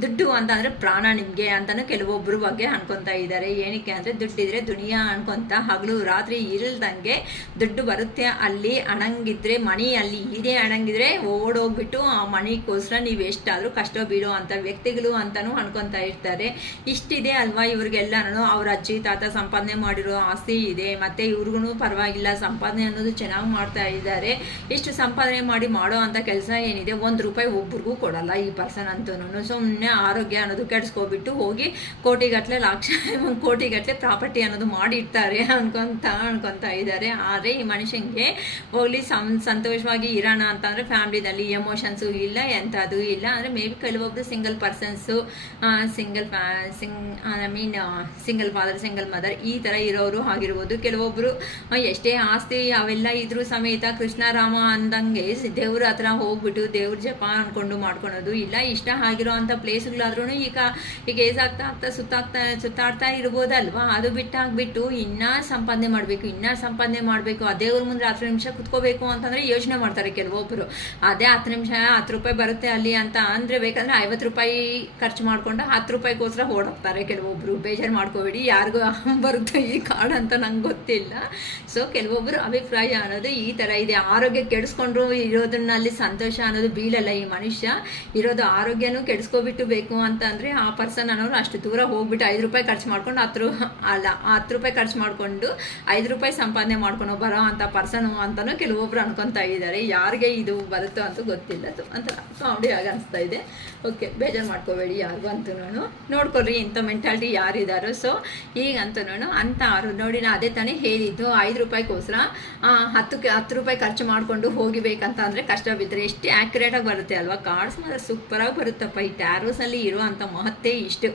ದುಡ್ಡು ಅಂತ ಅಂದರೆ ಪ್ರಾಣ ನಿಮಗೆ ಅಂತಲೂ ಕೆಲವೊಬ್ಬರು ಬಗ್ಗೆ ಅನ್ಕೊತಾ ಇದ್ದಾರೆ. ಏನಕ್ಕೆ ಅಂದರೆ ದುಡ್ಡಿದ್ರೆ ದುನಿಯಾ ಅನ್ಕೊತ ಹಗಲು ರಾತ್ರಿ ಇರಲ್ದಂಗೆ ದುಡ್ಡು ಬರುತ್ತೆ, ಅಲ್ಲಿ ಅಣಂಗಿದ್ರೆ ಮಣಿ ಅಲ್ಲಿ ಇದೆ ಅಣಂಗಿದ್ರೆ ಓಡೋಗ್ಬಿಟ್ಟು ಆ ಮಣಿಗೋಸ್ಕರ ನೀವು ಎಷ್ಟಾದರೂ ಕಷ್ಟ ಬೀಳೋ ಅಂಥ ವ್ಯಕ್ತಿಗಳು ಅಂತಲೂ ಅನ್ಕೊತಾ ಇರ್ತಾರೆ. ಇಷ್ಟಿದೆ ಅಲ್ವಾ ಇವ್ರಿಗೆಲ್ಲನೂ ಅವ್ರ ಅಜ್ಜಿ ತಾತ ಸಂಪಾದನೆ ಮಾಡಿರೋ ಆಸ್ತಿ ಇದೆ, ಮತ್ತು ಇವ್ರಿಗೂ ಪರವಾಗಿಲ್ಲ ಸಂಪಾದನೆ ಅನ್ನೋದು ಚೆನ್ನಾಗಿ ಮಾಡ್ತಾ ಇದ್ದಾರೆ. ಇಷ್ಟು ಸಂಪಾದನೆ ಮಾಡೋ ಅಂಥ ಕೆಲಸ ಏನಿದೆ ₹1 ಒಬ್ರಿಗೂ ಕೊಡಲ್ಲ ಈ ಪರ್ಸನ್ ಅಂತೂ. ಸುಮ್ಮನೆ ಆರೋಗ್ಯ ಅನ್ನೋದು ಕೆಡಿಸ್ಕೊಬಿಟ್ಟು ಹೋಗಿ ಕೋಟಿಗಟ್ಟಲೆ ಕೋಟಿಗಟ್ಟಲೆ ಪ್ರಾಪರ್ಟಿ ಅನ್ನೋದು ಮಾಡಿರ್ತಾರೆ ಅನ್ಕೊಂತ ಇದ್ದಾರೆ. ಆದರೆ ಈ ಮನುಷ್ಯನಿಗೆ ಹೋಗ್ಲಿ ಸಂತೋಷವಾಗಿ ಇರೋಣ ಅಂತಂದರೆ ಫ್ಯಾಮ್ಲಿನಲ್ಲಿ ಎಮೋಷನ್ಸು ಇಲ್ಲ, ಎಂಥದ್ದು ಇಲ್ಲ. ಅಂದರೆ ಮೇ ಬಿ ಕೆಲವೊಬ್ರು single persons single father single mother ಈ ಥರ ಇರೋರು ಆಗಿರ್ಬೋದು. ಕೆಲವೊಬ್ಬರು ಎಷ್ಟೇ ಆಸ್ತಿ ಅವೆಲ್ಲ ಇದ್ರೂ ಸಮೇತ ಕೃಷ್ಣ ರಾಮ ಅಂದಂಗೆ ದೇವ್ರ ಹತ್ರ ಹೋಗ್ಬಿಟ್ಟು ದೇವ್ರ ಜಪ ಅನ್ಕೊಂಡು ಮಾಡ್ಕೊಳೋದು ಇಲ್ಲ. ಇಷ್ಟ ಆಗಿರೋ ಅಂಥ ಪ್ಲೇಸ್ಗಳಾದ್ರೂ ಈಗ ಏಸಾಗ್ತಾ ಸುತ್ತಾಡ್ತಾ ಇರ್ಬೋದಲ್ವಾ. ಅದು ಬಿಟ್ಟಾಗ್ಬಿಟ್ಟು ಇನ್ನೂ ಸಂಪಾದನೆ ಮಾಡಬೇಕು ಆ ದೇವ್ರ ಮುಂದೆ 10 ನಿಮಿಷ ಕುತ್ಕೋಬೇಕು ಅಂತಂದರೆ ಯೋಚನೆ ಮಾಡ್ತಾರೆ ಕೆಲವೊಬ್ಬರು. ಅದೇ 10 ನಿಮಿಷ ₹10 ಬರುತ್ತೆ ಅಲ್ಲಿ ಅಂತ ಅಂದರೆ ಬೇಕಂದರೆ ₹50 ಖರ್ಚು ಮಾಡ್ಕೊಂಡು ₹10ಗೋಸ್ಕರ ಓಡೋಗ್ತಾರೆ ಕೆಲವೊಬ್ಬರು. ಬೇಜಾರು ಮಾಡ್ಕೋಬೇಡಿ, ಯಾರಿಗೂ ಬರುತ್ತೆ ಈ ಕಾರ್ಡ್ ಅಂತ ನಂಗೆ ಗೊತ್ತಿಲ್ಲ. ಸೊ ಕೆಲವೊಬ್ಬರು ಅಭಿಪ್ರಾಯ ಅನ್ನೋದು ಈ ಥರ ಇದೆ. ಆರೋಗ್ಯ ಕೆಡಿಸ್ಕೊಂಡ್ರು ಇರೋದನ್ನಲ್ಲಿ ಸಂತೋಷ ಅನ್ನೋದು ಬೀಳಲ್ಲ. ಈ ಮನುಷ್ಯ ಇರೋದು ಆರೋಗ್ಯನೂ ಕೆಡಿಸ್ಕೊಬಿಟ್ಟು ಬೇಕು ಅಂತಂದರೆ ಆ ಪರ್ಸನ್ ಅನ್ನೋರು ಅಷ್ಟು ದೂರ ಹೋಗ್ಬಿಟ್ಟು ₹5 ಖರ್ಚು ಮಾಡ್ಕೊಂಡು ₹10 ಖರ್ಚು ಮಾಡಿಕೊಂಡು ₹5 ಸಂಪಾದನೆ ಮಾಡ್ಕೊಂಡು ಬರೋ ಅಂಥ ಪರ್ಸನು ಅಂತಲೂ ಕೆಲವೊಬ್ರು ಅನ್ಕೊತಾ ಇದ್ದಾರೆ. ಯಾರಿಗೆ ಇದು ಬರುತ್ತೋ ಅಂತೂ ಗೊತ್ತಿಲ್ಲ, ಅಂತ ಕಾಮಿಡಿ ಆಗಿ ಅನಿಸ್ತಾ ಇದೆ. ಓಕೆ, ಬೇಜಾರು ಮಾಡ್ಕೋಬೇಡಿ ಯಾರಿಗೂ ಅಂತೂ ನೋಡ್ಕೊಳ್ರಿ ಇಂಥ ಮೆಂಟಾಲಿಟಿ ಯಾರಿದ್ದಾರೋ. ಸೊ ಈಗಂತೂ ಅಂತ ನೋಡಿ ನಾನು ಅದೇ ತಾನೇ ಹೇಳಿದ್ದು, ₹5ಗೋಸ್ಕರ ₹10 ಖರ್ಚು ಮಾಡಿಕೊಂಡು ಹೋಗಿಬೇಕಂತ ಅಂದರೆ ಕಷ್ಟ ಬಿದ್ದರೆ ಎಷ್ಟು ಆ್ಯಕ್ಯುರೇಟಾಗಿ ಬರುತ್ತೆ ಅಲ್ವಾ. ಕಾರ್ಡ್ಸ್ ಮಾತ್ರ ಸೂಪರಾಗಿ ಬರುತ್ತಪ್ಪ. ಈ ಟ್ಯಾರೋಸಲ್ಲಿ ಇರೋ ಅಂಥ ಮಹತ್ವೇ ಇಷ್ಟು.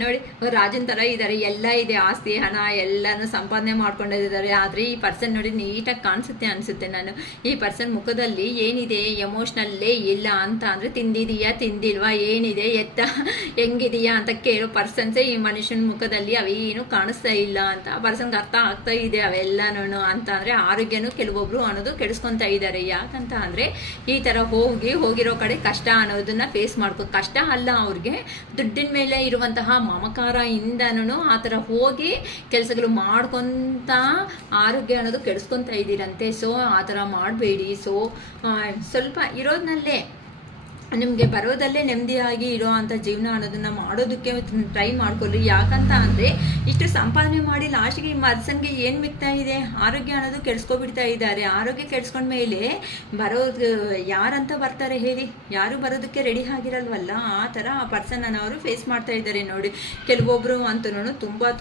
ನೋಡಿ ರಾಜನ ಥರ ಇದ್ದಾರೆ, ಎಲ್ಲ ಇದೆ, ಆಸ್ತಿ ಹಣ ಎಲ್ಲನೂ ಸಂಪಾದನೆ ಮಾಡ್ಕೊಂಡಿದ್ದಾರೆ. ಆದರೆ ಈ ಪರ್ಸನ್ ನೋಡಿ ನೀಟಾಗಿ ಕಾಣಿಸುತ್ತೆ ಅನಿಸುತ್ತೆ. ನಾನು ಈ ಪರ್ಸನ್ ಮುಖದಲ್ಲಿ ಏನಿದೆ ಎಮೋಷ್ನಲ್ಲೇ ಇಲ್ಲ ಅಂತ ಅಂದರೆ ತಿಂದಿದೆಯಾ ತಿಂದಿಲ್ವಾ ಏನಿದೆ ಹೆಂಗಿದೆಯಾ ಅಂತ ಕೇಳೋ ಪರ್ಸನ್ಸೇ ಈ ಮನುಷ್ಯನ ಮುಖದಲ್ಲಿ ಅವೇನು ಕಾಣಿಸ್ತಾ ಇಲ್ಲ ಅಂತ ಆ ಪರ್ಸನ್ಗೆ ಅರ್ಥ ಆಗ್ತಾ ಇದೆ ಅವೆಲ್ಲನೂ ಅಂತ ಅಂದರೆ ಆರೋಗ್ಯನೂ ಕೆಲವೊಬ್ರು ಅನ್ನೋದು ಕೆಡಿಸ್ಕೊತಾ ಇದ್ದಾರೆ. ಯಾಕಂತ ಅಂದರೆ ಈ ಥರ ಹೋಗಿರೋ ಕಡೆ ಕಷ್ಟ ಅನ್ನೋದನ್ನ ಫೇಸ್ ಕಷ್ಟ ಅಲ್ಲ ಅವ್ರಿಗೆ, ದುಡ್ಡಿನ ಮೇಲೆ ಇರುವಂತಹ ಮಮಕಾರ ಇಂದನೂ ಆ ಥರ ಹೋಗಿ ಕೆಲಸಗಳು ಮಾಡ್ಕೊತ ಆರೋಗ್ಯ ಅನ್ನೋದು ಕೆಡಿಸ್ಕೊತಾ ಇದ್ದೀರಂತೆ. ಸೊ ಆ ಥರ ಮಾಡಬೇಡಿ. ಸೊ ಸ್ವಲ್ಪ ಇರೋದ್ನಲ್ಲೇ ನಿಮಗೆ ಬರೋದಲ್ಲೇ ನೆಮ್ಮದಿಯಾಗಿ ಇರೋ ಅಂಥ ಜೀವನ ಅನ್ನೋದನ್ನು ಮಾಡೋದಕ್ಕೆ ಟ್ರೈ ಮಾಡ್ಕೊಳ್ಳಿ. ಯಾಕಂತ ಅಂದರೆ ಇಷ್ಟು ಸಂಪಾದನೆ ಮಾಡಿ ಲಾಸ್ಟಿಗೆ ಈ ಪರ್ಸನ್ಗೆ ಏನು ಮಿಗ್ತಾ ಇದೆ, ಆರೋಗ್ಯ ಅನ್ನೋದು ಕೆಡಿಸ್ಕೊಬಿಡ್ತಾ ಇದ್ದಾರೆ. ಆರೋಗ್ಯ ಕೆಡಿಸ್ಕೊಂಡ್ಮೇಲೆ ಬರೋದು ಯಾರಂತ ಬರ್ತಾರೆ ಹೇಳಿ? ಯಾರು ಬರೋದಕ್ಕೆ ರೆಡಿ ಆಗಿರಲ್ವಲ್ಲ. ಆ ಥರ ಆ ಪರ್ಸನನ್ನು ಅವರು ಫೇಸ್ ಮಾಡ್ತಾ ಇದ್ದಾರೆ ನೋಡಿ. ಕೆಲವೊಬ್ಬರು ಅಂತೂ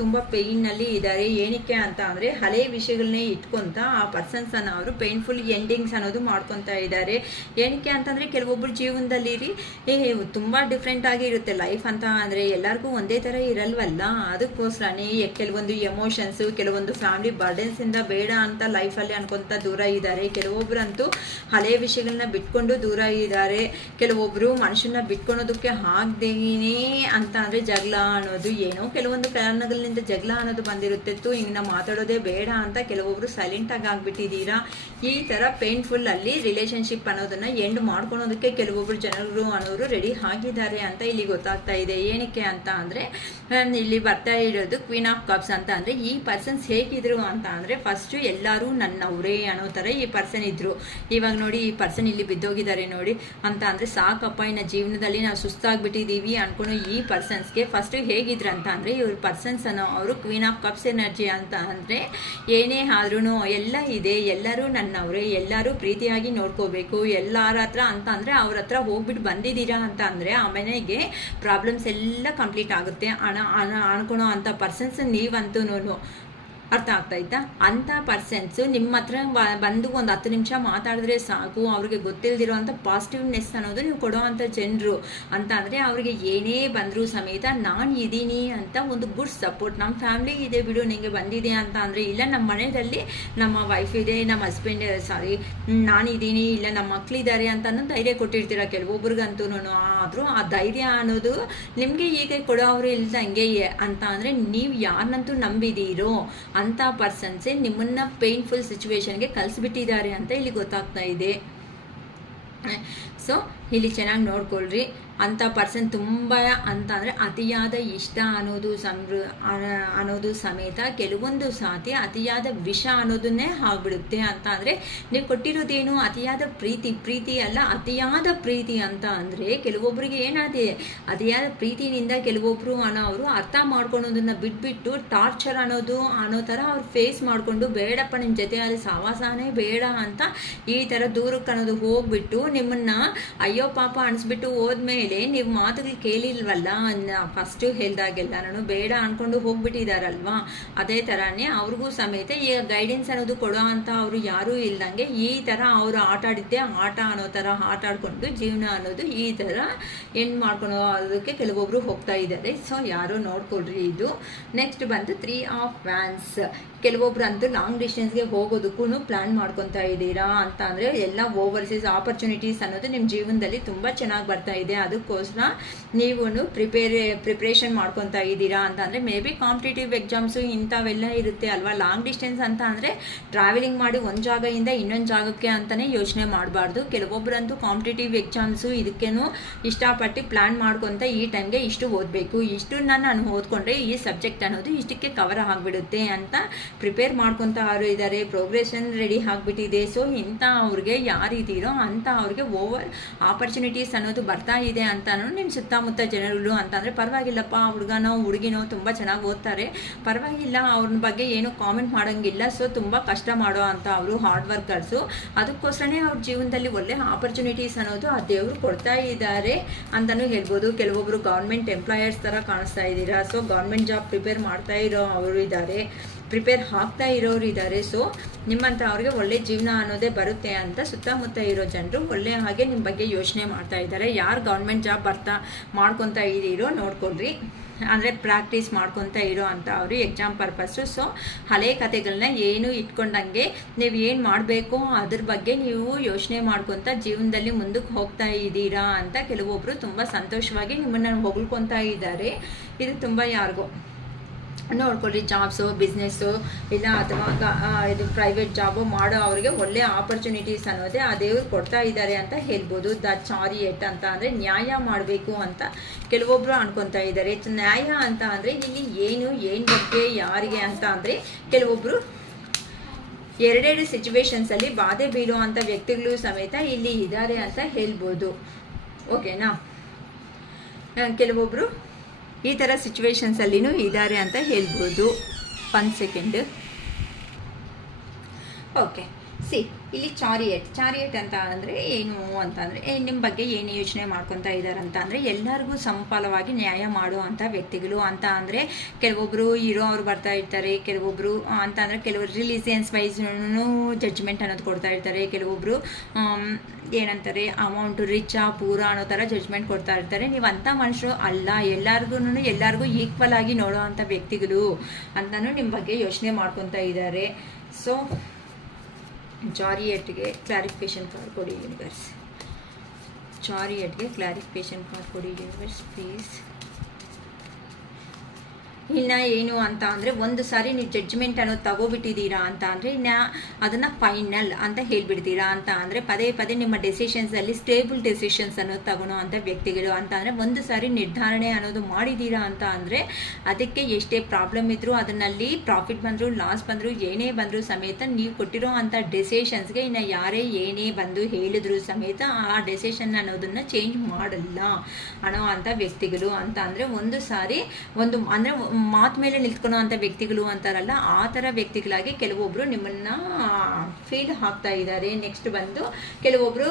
ತುಂಬ ಪೇಯ್ನಲ್ಲಿ ಇದ್ದಾರೆ. ಏನಕ್ಕೆ ಅಂತ ಅಂದರೆ ಹಳೆಯ ವಿಷಯಗಳನ್ನೇ ಇಟ್ಕೊತ ಆ ಪರ್ಸನ್ಸನ್ನು ಅವರು ಪೇನ್ಫುಲ್ ಎಂಡಿಂಗ್ಸ್ ಅನ್ನೋದು ಮಾಡ್ಕೊತಾ ಇದ್ದಾರೆ. ಏನಕ್ಕೆ ಅಂತಂದರೆ ಕೆಲವೊಬ್ಬರು ಜೀವನದಲ್ಲಿ ತುಂಬ ಡಿಫ್ರೆಂಟ್ ಆಗಿ ಇರುತ್ತೆ ಲೈಫ್ ಅಂತ ಅಂದರೆ ಎಲ್ಲರಿಗೂ ಒಂದೇ ಥರ ಇರಲ್ವಲ್ಲ. ಅದಕ್ಕೋಸ್ಕರನೇ ಕೆಲವೊಂದು ಎಮೋಷನ್ಸು, ಕೆಲವೊಂದು ಫ್ಯಾಮಿಲಿ ಬರ್ಡನ್ಸಿಂದ ಬೇಡ ಅಂತ ಲೈಫಲ್ಲಿ ಅನ್ಕೊತ ದೂರ ಇದ್ದಾರೆ. ಕೆಲವೊಬ್ಬರಂತೂ ಹಳೆಯ ವಿಷಯಗಳನ್ನ ಬಿಟ್ಕೊಂಡು ದೂರ ಇದ್ದಾರೆ. ಕೆಲವೊಬ್ಬರು ಮನುಷ್ಯನ ಬಿಟ್ಕೊಳೋದಕ್ಕೆ ಆಗದೇನೆ ಅಂತ ಅಂದರೆ ಜಗಳ ಅನ್ನೋದು, ಏನೋ ಕೆಲವೊಂದು ಕಾರಣಗಳಿಂದ ಜಗಳ ಅನ್ನೋದು ಬಂದಿರುತ್ತೆ. ಹಿಂಗೆ ಮಾತಾಡೋದೇ ಬೇಡ ಅಂತ ಕೆಲವೊಬ್ಬರು ಸೈಲೆಂಟಾಗಿ ಆಗಿಬಿಟ್ಟಿದ್ದೀರಾ. ಈ ಥರ ಪೇನ್ಫುಲ್ಲಲ್ಲಿ ರಿಲೇಷನ್ಶಿಪ್ ಅನ್ನೋದನ್ನು ಎಂಡ್ ಮಾಡ್ಕೊಳೋದಕ್ಕೆ ಕೆಲವೊಬ್ಬರು ಜನರು ಅನ್ನೋರು ರೆಡಿ ಆಗಿದ್ದಾರೆ ಅಂತ ಇಲ್ಲಿ ಗೊತ್ತಾಗ್ತಾ ಇದೆ. ಏನಕ್ಕೆ ಅಂತ ಅಂದರೆ ಇಲ್ಲಿ ಬರ್ತಾ ಇರೋದು ಕ್ವೀನ್ ಆಫ್ ಕಪ್ಸ್ ಅಂತ ಅಂದರೆ ಈ ಪರ್ಸನ್ಸ್ ಹೇಗಿದ್ರು ಅಂತ ಅಂದರೆ ಫಸ್ಟು ಎಲ್ಲರೂ ನನ್ನವರೇ ಅನ್ನೋ ಥರ ಈ ಪರ್ಸನ್ ಇದ್ದರು. ಇವಾಗ ನೋಡಿ ಈ ಪರ್ಸನ್ ಇಲ್ಲಿ ಬಿದ್ದೋಗಿದ್ದಾರೆ ನೋಡಿ. ಅಂತ ಅಂದರೆ ಸಾಕಪ್ಪ ಇನ್ನು ಜೀವನದಲ್ಲಿ ನಾವು ಸುಸ್ತಾಗ್ಬಿಟ್ಟಿದ್ದೀವಿ ಅನ್ಕೊಂಡು ಈ ಪರ್ಸನ್ಸ್ಗೆ ಫಸ್ಟು ಹೇಗಿದ್ರು ಅಂತ ಅಂದರೆ ಇವ್ರ ಪರ್ಸನ್ಸ್ ಅನ್ನೋ ಅವರು ಕ್ವೀನ್ ಆಫ್ ಕಪ್ಸ್ ಎನರ್ಜಿ ಅಂತ ಅಂದರೆ ಏನೇ ಆದ್ರೂ ಎಲ್ಲ ಇದೆ, ಎಲ್ಲರೂ ನನ್ನವರೇ, ಎಲ್ಲರೂ ಪ್ರೀತಿಯಾಗಿ ನೋಡ್ಕೋಬೇಕು ಎಲ್ಲರ ಹತ್ರ ಅಂತ ಅಂದರೆ ಅವ್ರ ಹತ್ರ ಹೋಗ್ಬಿಟ್ಟು ಬಂದಿದ್ದೀರಾ ಅಂತ ಅಂದರೆ ಆ ಮನೆಗೆ ಪ್ರಾಬ್ಲಮ್ಸ್ ಎಲ್ಲ ಕಂಪ್ಲೀಟ್ ಆಗುತ್ತೆ ಅನ್ಕೊಳೋ ಅಂಥ ಪರ್ಸನ್ಸ್ ನೀವಂತೂ ಅರ್ಥ ಆಗ್ತಾಯ್ತಾ? ಅಂಥ ಪರ್ಸನ್ಸು ನಿಮ್ಮ ಹತ್ರ ಬಂದು ಒಂದು 10 ನಿಮಿಷ ಮಾತಾಡಿದ್ರೆ ಸಾಕು, ಅವ್ರಿಗೆ ಗೊತ್ತಿಲ್ಲದಿರೋ ಅಂಥ ಪಾಸಿಟಿವ್ನೆಸ್ ಅನ್ನೋದು ನೀವು ಕೊಡೋ ಅಂಥ ಜನರು ಅಂತ ಅಂದರೆ ಅವ್ರಿಗೆ ಏನೇ ಬಂದರೂ ಸಮೇತ ನಾನು ಇದ್ದೀನಿ ಅಂತ ಒಂದು ಗುಡ್ ಸಪೋರ್ಟ್. ನಮ್ಮ ಫ್ಯಾಮಿಲಿ ಇದೆ ಬಿಡು, ನಿಮಗೆ ಬಂದಿದೆ ಅಂತ ಅಂದರೆ ಇಲ್ಲ ನಮ್ಮ ಮನೆಯಲ್ಲಿ ನಮ್ಮ ವೈಫ್ ಇದೆ, ನಮ್ಮ ಹಸ್ಬೆಂಡ್ ನಾನಿದ್ದೀನಿ, ಇಲ್ಲ ನಮ್ಮ ಮಕ್ಕಳಿದ್ದಾರೆ ಅಂತ ಅನ್ನೋ ಧೈರ್ಯ ಕೊಟ್ಟಿರ್ತೀರ ಕೆಲವೊಬ್ರಿಗಂತೂ. ಆದರೂ ಆ ಧೈರ್ಯ ಅನ್ನೋದು ನಿಮಗೆ ಈಗ ಕೊಡೋರು ಇಲ್ದಂಗೆ ಅಂತ ಅಂದರೆ ನೀವು ಯಾರನ್ನಂತೂ ನಂಬಿದ್ದೀರೋ ಅಂಥ ಪರ್ಸನ್ಸೇ ನಿಮ್ಮನ್ನು ಪೇನ್ಫುಲ್ ಸಿಚುವೇಶನ್ಗೆ ಕಳಿಸ್ಬಿಟ್ಟಿದ್ದಾರೆ ಅಂತ ಇಲ್ಲಿ ಗೊತ್ತಾಗ್ತಾ ಇದೆ. ಸೊ ಇಲ್ಲಿ ಚೆನ್ನಾಗಿ ನೋಡ್ಕೊಳ್ರಿ. ಅಂಥ ಪರ್ಸನ್ ತುಂಬ ಅಂತ ಅಂದರೆ ಅತಿಯಾದ ಇಷ್ಟ ಅನ್ನೋದು ಸಮೇತ ಕೆಲವೊಂದು ಸಾತಿ ಅತಿಯಾದ ವಿಷ ಅನ್ನೋದನ್ನೇ ಆಗ್ಬಿಡುತ್ತೆ. ಅಂತ ಅಂದರೆ ನೀವು ಕೊಟ್ಟಿರೋದೇನು ಅತಿಯಾದ ಪ್ರೀತಿ ಅಲ್ಲ, ಅತಿಯಾದ ಪ್ರೀತಿ ಅಂತ ಅಂದರೆ ಕೆಲವೊಬ್ಬರಿಗೆ ಏನಾದೆ ಅತಿಯಾದ ಪ್ರೀತಿನಿಂದ ಕೆಲವೊಬ್ಬರು ಅವರು ಅರ್ಥ ಮಾಡ್ಕೊಳೋದನ್ನು ಬಿಟ್ಬಿಟ್ಟು ಟಾರ್ಚರ್ ಅನ್ನೋ ಥರ ಅವ್ರು ಫೇಸ್ ಮಾಡಿಕೊಂಡು ಬೇಡಪ್ಪ ನಿಮ್ಮ ಜೊತೆ ಅಲ್ಲಿ ಸಹವಾಸನೇ ಬೇಡ ಅಂತ ಈ ಥರ ದೂರಕ್ಕೆ ಅನ್ನೋದು ಹೋಗ್ಬಿಟ್ಟು ನಿಮ್ಮನ್ನು ಅಯ್ಯೋ ಪಾಪ ಅನಿಸ್ಬಿಟ್ಟು ಹೋದ್ಮೇಲೆ ನೀವು ಮಾತುಗಳು ಕೇಳಿಲ್ವಲ್ಲ ಫಸ್ಟು ಹೇಳ್ದಾಗೆಲ್ಲ ನಾನು ಬೇಡ ಅನ್ಕೊಂಡು ಹೋಗ್ಬಿಟ್ಟಿದಾರಲ್ವಾ. ಅದೇ ಥರನೇ ಅವ್ರಿಗೂ ಸಮೇತ ಈಗ ಗೈಡೆನ್ಸ್ ಅನ್ನೋದು ಕೊಡೋ ಅಂತ ಅವರು ಯಾರೂ ಇಲ್ದಂಗೆ ಈ ಥರ ಅವರು ಆಟಾಡಿದ್ದೆ ಆಟ ಅನ್ನೋ ಥರ ಆಟ ಆಡ್ಕೊಂಡು ಜೀವನ ಅನ್ನೋದು ಈ ಥರ ಎಂಡ್ ಮಾಡ್ಕೊಂಡು ಅದಕ್ಕೆ ಕೆಲವೊಬ್ರು ಹೋಗ್ತಾ ಇದ್ದಾರೆ. ಸೊ ಯಾರು ನೋಡ್ಕೊಳ್ರಿ. ಇದು ನೆಕ್ಸ್ಟ್ ಬಂದು 3 ಆಫ್ ವ್ಯಾನ್ಸ್. ಕೆಲವೊಬ್ರು ಅಂತೂ ಲಾಂಗ್ ಡಿಸ್ಟೆನ್ಸ್ಗೆ ಹೋಗೋದಕ್ಕೂ ಪ್ಲ್ಯಾನ್ ಮಾಡ್ಕೊತಾ ಇದ್ದೀರಾ ಅಂತ ಅಂದರೆ ಎಲ್ಲ ಓವರ್ಸೀಸ್ ಆಪರ್ಚುನಿಟೀಸ್ ಅನ್ನೋದು ನಿಮ್ಮ ಜೀವನದಲ್ಲಿ ತುಂಬ ಚೆನ್ನಾಗಿ ಬರ್ತಾ ಇದೆ. ಅದಕ್ಕೋಸ್ಕರ ನೀವು ಪ್ರಿಪ್ರೇಷನ್ ಮಾಡ್ಕೊತಾ ಇದ್ದೀರಾ ಅಂತ ಅಂದರೆ ಮೇ ಬಿ ಕಾಂಪಿಟೇಟಿವ್ ಎಕ್ಸಾಮ್ಸು ಇಂಥವೆಲ್ಲ ಇರುತ್ತೆ ಅಲ್ವಾ. ಲಾಂಗ್ ಡಿಸ್ಟೆನ್ಸ್ ಅಂತ ಅಂದರೆ ಟ್ರಾವೆಲಿಂಗ್ ಮಾಡಿ ಒಂದು ಜಾಗದಿಂದ ಇನ್ನೊಂದು ಜಾಗಕ್ಕೆ ಅಂತಲೇ ಯೋಚನೆ ಮಾಡಬಾರ್ದು. ಕೆಲವೊಬ್ಬರಂತೂ ಕಾಂಪಿಟೇಟಿವ್ ಎಕ್ಸಾಮ್ಸು ಇದಕ್ಕೇನು ಇಷ್ಟಪಟ್ಟು ಪ್ಲ್ಯಾನ್ ಮಾಡ್ಕೊತ ಈ ಟೈಮ್ಗೆ ಇಷ್ಟು ಓದಬೇಕು, ಇಷ್ಟು ನಾನು ಓದ್ಕೊಂಡ್ರೆ ಈ ಸಬ್ಜೆಕ್ಟ್ ಅನ್ನೋದು ಇಷ್ಟಕ್ಕೆ ಕವರ್ ಆಗಿಬಿಡುತ್ತೆ ಅಂತ ಪ್ರಿಪೇರ್ ಮಾಡ್ಕೊತಾರು ಇದ್ದಾರೆ. ಪ್ರೋಗ್ರೆಷನ್ ರೆಡಿ ಆಗಿಬಿಟ್ಟಿದೆ. ಸೊ ಇಂಥ ಅವ್ರಿಗೆ ಯಾರಿದ್ದೀರೋ ಅಂಥ ಅವ್ರಿಗೆ ಓವರ್ ಆಪರ್ಚುನಿಟೀಸ್ ಅನ್ನೋದು ಬರ್ತಾ ಇದೆ ಅಂತಾನು ನಿಮ್ಮ ಸುತ್ತಮುತ್ತ ಜನರು ಅಂತಂದರೆ ಪರವಾಗಿಲ್ಲಪ್ಪ ಹುಡುಗನೋ ಹುಡುಗಿನೋ ತುಂಬ ಚೆನ್ನಾಗಿ ಓದ್ತಾರೆ, ಪರವಾಗಿಲ್ಲ ಅವ್ರ ಬಗ್ಗೆ ಏನೂ ಕಾಮೆಂಟ್ ಮಾಡೋಂಗಿಲ್ಲ. ಸೊ ತುಂಬ ಕಷ್ಟ ಮಾಡೋ ಅಂತ ಅವರು ಹಾರ್ಡ್ ವರ್ಕರ್ಸು. ಅದಕ್ಕೋಸ್ಕರನೇ ಅವ್ರ ಜೀವನದಲ್ಲಿ ಒಳ್ಳೆ ಆಪರ್ಚುನಿಟೀಸ್ ಅನ್ನೋದು ಆ ದೇವರು ಕೊಡ್ತಾ ಇದ್ದಾರೆ ಅಂತಲೂ ಹೇಳ್ಬೋದು. ಕೆಲವೊಬ್ಬರು ಗೌರ್ಮೆಂಟ್ ಎಂಪ್ಲಾಯರ್ಸ್ ಥರ ಕಾಣಿಸ್ತಾ ಇದ್ದೀರಾ. ಸೊ ಗೌರ್ಮೆಂಟ್ ಜಾಬ್ ಪ್ರಿಪೇರ್ ಮಾಡ್ತಾ ಇರೋ ಅವರು ಇದ್ದಾರೆ, ಪ್ರಿಪೇರ್ ಆಗ್ತಾ ಇರೋರು ಇದ್ದಾರೆ. ಸೊ ನಿಮ್ಮಂಥ ಅವ್ರಿಗೆ ಒಳ್ಳೆ ಜೀವನ ಅನ್ನೋದೇ ಬರುತ್ತೆ ಅಂತ ಸುತ್ತಮುತ್ತ ಇರೋ ಜನರು ಒಳ್ಳೆ ಹಾಗೆ ನಿಮ್ಮ ಬಗ್ಗೆ ಯೋಚನೆ ಮಾಡ್ತಾ ಇದ್ದಾರೆ. ಯಾರು ಗೌರ್ಮೆಂಟ್ ಜಾಬ್ ಮಾಡ್ಕೊತಾ ಇದ್ದೀರೋ ನೋಡ್ಕೊಳ್ರಿ. ಅಂದರೆ ಪ್ರಾಕ್ಟೀಸ್ ಮಾಡ್ಕೊತಾ ಇರೋ ಅಂತ ಅವರು ಎಕ್ಸಾಮ್ ಪರ್ಪಸ್ಸು. ಸೊ ಹಳೆ ಕತೆಗಳನ್ನ ಏನು ಇಟ್ಕೊಂಡಂಗೆ ನೀವು ಏನು ಮಾಡಬೇಕು ಅದ್ರ ಬಗ್ಗೆ ನೀವು ಯೋಚನೆ ಮಾಡ್ಕೊತ ಜೀವನದಲ್ಲಿ ಮುಂದಕ್ಕೆ ಹೋಗ್ತಾ ಇದ್ದೀರಾ ಅಂತ ಕೆಲವೊಬ್ಬರು ತುಂಬ ಸಂತೋಷವಾಗಿ ನಿಮ್ಮನ್ನು ಹೊಗಳ್ಕೊತಾ ಇದ್ದಾರೆ. ಇದು ತುಂಬ ಯಾರಿಗೋ ನೋಡ್ಕೊಳ್ಳಿ. ಜಾಬ್ಸು ಬಿಸ್ನೆಸ್ಸು ಇಲ್ಲ ಅಥವಾ ಇದು ಪ್ರೈವೇಟ್ ಜಾಬು ಮಾಡೋ ಅವರಿಗೆ ಒಳ್ಳೆ ಆಪರ್ಚುನಿಟೀಸ್ ಅನ್ನೋದೇ ಆ ದೇವರು ಕೊಡ್ತಾ ಇದ್ದಾರೆ ಅಂತ ಹೇಳ್ಬೋದು. ದ ಚಾರಿಯಟ್ ಅಂತ ಅಂದರೆ ನ್ಯಾಯ ಮಾಡಬೇಕು ಅಂತ ಕೆಲವೊಬ್ಬರು ಅನ್ಕೊತಾ ಇದ್ದಾರೆ. ನ್ಯಾಯ ಅಂತ ಅಂದರೆ ಇಲ್ಲಿ ಏನು ಬಗ್ಗೆ ಯಾರಿಗೆ ಅಂತ ಅಂದರೆ ಕೆಲವೊಬ್ಬರು ಎರಡೆರಡು ಸಿಚುವೇಶನ್ಸಲ್ಲಿ ಬಾಧೆ ಬೀಳುವಂಥ ವ್ಯಕ್ತಿಗಳು ಸಮೇತ ಇಲ್ಲಿ ಇದ್ದಾರೆ ಅಂತ ಹೇಳ್ಬೋದು. ಓಕೆನಾ. ಕೆಲವೊಬ್ಬರು ಈ ಥರ ಸಿಚುವೇಶನ್ಸಲ್ಲಿನೂ ಇದ್ದಾರೆ ಅಂತ ಹೇಳ್ಬೋದು. 1 ಸೆಕೆಂಡ್. ಓಕೆ, ಇಲ್ಲಿ ಚಾರಿಯೇಟ್ ಅಂತ ಅಂದರೆ ಏನು ಅಂತ ಅಂದರೆ ನಿಮ್ಮ ಬಗ್ಗೆ ಏನು ಯೋಚನೆ ಮಾಡ್ಕೊತಾ ಇದ್ದಾರೆ ಅಂತ ಅಂದರೆ ಎಲ್ಲರಿಗೂ ಸಮಪಾಲವಾಗಿ ನ್ಯಾಯ ಮಾಡೋ ಅಂಥ ವ್ಯಕ್ತಿಗಳು ಅಂತ ಅಂದರೆ ಕೆಲವೊಬ್ಬರು ಅವ್ರು ಬರ್ತಾ ಇರ್ತಾರೆ, ಕೆಲವೊಬ್ಬರು ಅಂತ ಅಂದರೆ ಕೆಲವರು ರಿಲಿಜಿಯನ್ಸ್ ವೈಸ್ನೂ ಜಡ್ಜ್ಮೆಂಟ್ ಅನ್ನೋದು ಕೊಡ್ತಾ ಇರ್ತಾರೆ, ಕೆಲವೊಬ್ಬರು ಏನಂತಾರೆ ಅಮೌಂಟು ರಿಚಾ ಪೂರ ಅನ್ನೋ ಥರ ಜಡ್ಜ್ಮೆಂಟ್ ಕೊಡ್ತಾ ಇರ್ತಾರೆ. ನೀವು ಅಂಥ ಮನುಷ್ಯರು ಅಲ್ಲ, ಎಲ್ಲರಿಗೂ ಈಕ್ವಲ್ ಆಗಿ ನೋಡೋ ಅಂಥ ವ್ಯಕ್ತಿಗಳು ಅಂತಲೂ ನಿಮ್ಮ ಬಗ್ಗೆ ಯೋಚನೆ ಮಾಡ್ಕೊತಾ ಇದ್ದಾರೆ. ಸೊ ಚಾರಿಯೇಟ್ಗೆ ಕ್ಲಾರಿಫಿಕೇಷನ್ ಕಾರ್ಡ್ ಕೊಡಿ ಯೂನಿವರ್ಸ್. ಚಾರಿಯೇಟ್ಗೆ ಕ್ಲಾರಿಫಿಕೇಷನ್ ಕಾರ್ಡ್ ಕೊಡಿ ಯೂನಿವರ್ಸ್ ಪ್ಲೀಸ್. ಇನ್ನು ಏನು ಅಂತ ಅಂದರೆ ಒಂದು ಸಾರಿ ನೀವು ಜಡ್ಜ್ಮೆಂಟ್ ಅನ್ನೋದು ತಗೋಬಿಟ್ಟಿದ್ದೀರಾ ಅಂತ ಅಂದರೆ ಇನ್ನು ಅದನ್ನು ಫೈನಲ್ ಅಂತ ಹೇಳ್ಬಿಡ್ತೀರಾ ಅಂತ ಅಂದರೆ ಪದೇ ನಿಮ್ಮ ಡೆಸಿಷನ್ಸಲ್ಲಿ ಸ್ಟೇಬಲ್ ಡೆಸಿಷನ್ಸ್ ಅನ್ನೋದು ತಗೊಳ್ಳೋ ಅಂಥ ವ್ಯಕ್ತಿಗಳು ಅಂತ ಅಂದರೆ ಒಂದು ಸಾರಿ ನಿರ್ಧಾರಣೆ ಅನ್ನೋದು ಮಾಡಿದ್ದೀರಾ ಅಂತ ಅಂದರೆ ಅದಕ್ಕೆ ಎಷ್ಟೇ ಪ್ರಾಬ್ಲಮ್ ಇದ್ದರೂ ಅದನ್ನಲ್ಲಿ ಪ್ರಾಫಿಟ್ ಬಂದರೂ ಲಾಸ್ ಬಂದರೂ ಏನೇ ಬಂದರೂ ಸಮೇತ ನೀವು ಕೊಟ್ಟಿರೋ ಅಂಥ ಡೆಸಿಷನ್ಸ್ಗೆ ಇನ್ನು ಯಾರೇ ಏನೇ ಬಂದು ಹೇಳಿದ್ರು ಸಮೇತ ಆ ಡೆಸಿಷನ್ ಅನ್ನೋದನ್ನು ಚೇಂಜ್ ಮಾಡಲ್ಲ ಅನ್ನೋ ಅಂಥ ವ್ಯಕ್ತಿಗಳು ಅಂತ ಅಂದರೆ ಒಂದು ಸಾರಿ ಅಂದರೆ ಮಾತು ಮೇಲೆ ನಿಲ್ತ್ಕೊಳೋ ಅಂಥ ವ್ಯಕ್ತಿಗಳು ಅಂತಾರಲ್ಲ ಆ ಥರ ವ್ಯಕ್ತಿಗಳಾಗಿ ಕೆಲವೊಬ್ಬರು ನಿಮ್ಮನ್ನು ಫೀಲ್ ಆಗ್ತಾ ಇದ್ದಾರೆ. ನೆಕ್ಸ್ಟ್ ಬಂದು ಕೆಲವೊಬ್ಬರು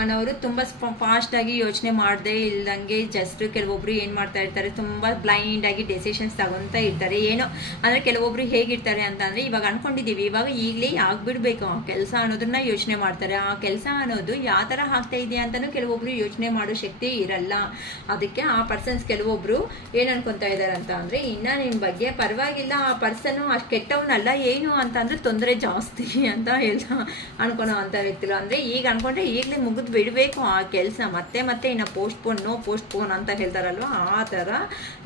ಅನ್ನೋರು ತುಂಬ ಫಾಸ್ಟಾಗಿ ಯೋಚನೆ ಮಾಡದೆ ಇಲ್ದಂಗೆ ಜಸ್ಟ್ ಕೆಲವೊಬ್ಬರು ಏನು ಮಾಡ್ತಾ ಇರ್ತಾರೆ, ತುಂಬ ಬ್ಲೈಂಡಾಗಿ ಡೆಸಿಷನ್ಸ್ ತಗೊತಾ ಇರ್ತಾರೆ. ಏನೋ ಅಂದರೆ ಕೆಲವೊಬ್ಬರು ಹೇಗಿರ್ತಾರೆ ಅಂತ ಅಂದರೆ ಇವಾಗ ಅನ್ಕೊಂಡಿದ್ದೀವಿ, ಇವಾಗ ಈಗಲೇ ಆಗ್ಬಿಡ್ಬೇಕು ಆ ಕೆಲಸ ಅನ್ನೋದನ್ನ ಯೋಚನೆ ಮಾಡ್ತಾರೆ. ಆ ಕೆಲಸ ಅನ್ನೋದು ಯಾವ ಥರ ಆಗ್ತಾ ಇದೆಯಾ ಅಂತಲೂ ಕೆಲವೊಬ್ಬರು ಯೋಚನೆ ಮಾಡೋ ಶಕ್ತಿ ಇರಲ್ಲ. ಅದಕ್ಕೆ ಆ ಪರ್ಸನ್ಸ್ ಕೆಲವೊಬ್ಬರು ಏನು ಅನ್ಕೊತಾ ಇದ್ದಾರೆ ಅಂತ ಅಂದರೆ ಇನ್ನು ನಿಮ್ಮ ಬಗ್ಗೆ ಪರವಾಗಿಲ್ಲ, ಆ ಪರ್ಸನು ಅಷ್ಟು ಕೆಟ್ಟವನಲ್ಲ, ಏನು ಅಂತ ಅಂದರೆ ತೊಂದರೆ ಜಾಸ್ತಿ ಅಂತ ಅನ್ಕೊಳೋ ಅಂಥ ವ್ಯಕ್ತಿಗಳು. ಅಂದರೆ ಈಗ ಅನ್ಕೊಂಡ್ರೆ ಈಗಲೇ ಮುಗಿದು ಬಿಡಬೇಕು ಆ ಕೆಲಸ, ಮತ್ತೆ ಇನ್ನು ಪೋಸ್ಟ್ಪೋನ್ ಅಂತ ಹೇಳ್ತಾರಲ್ವ ಆ ಥರ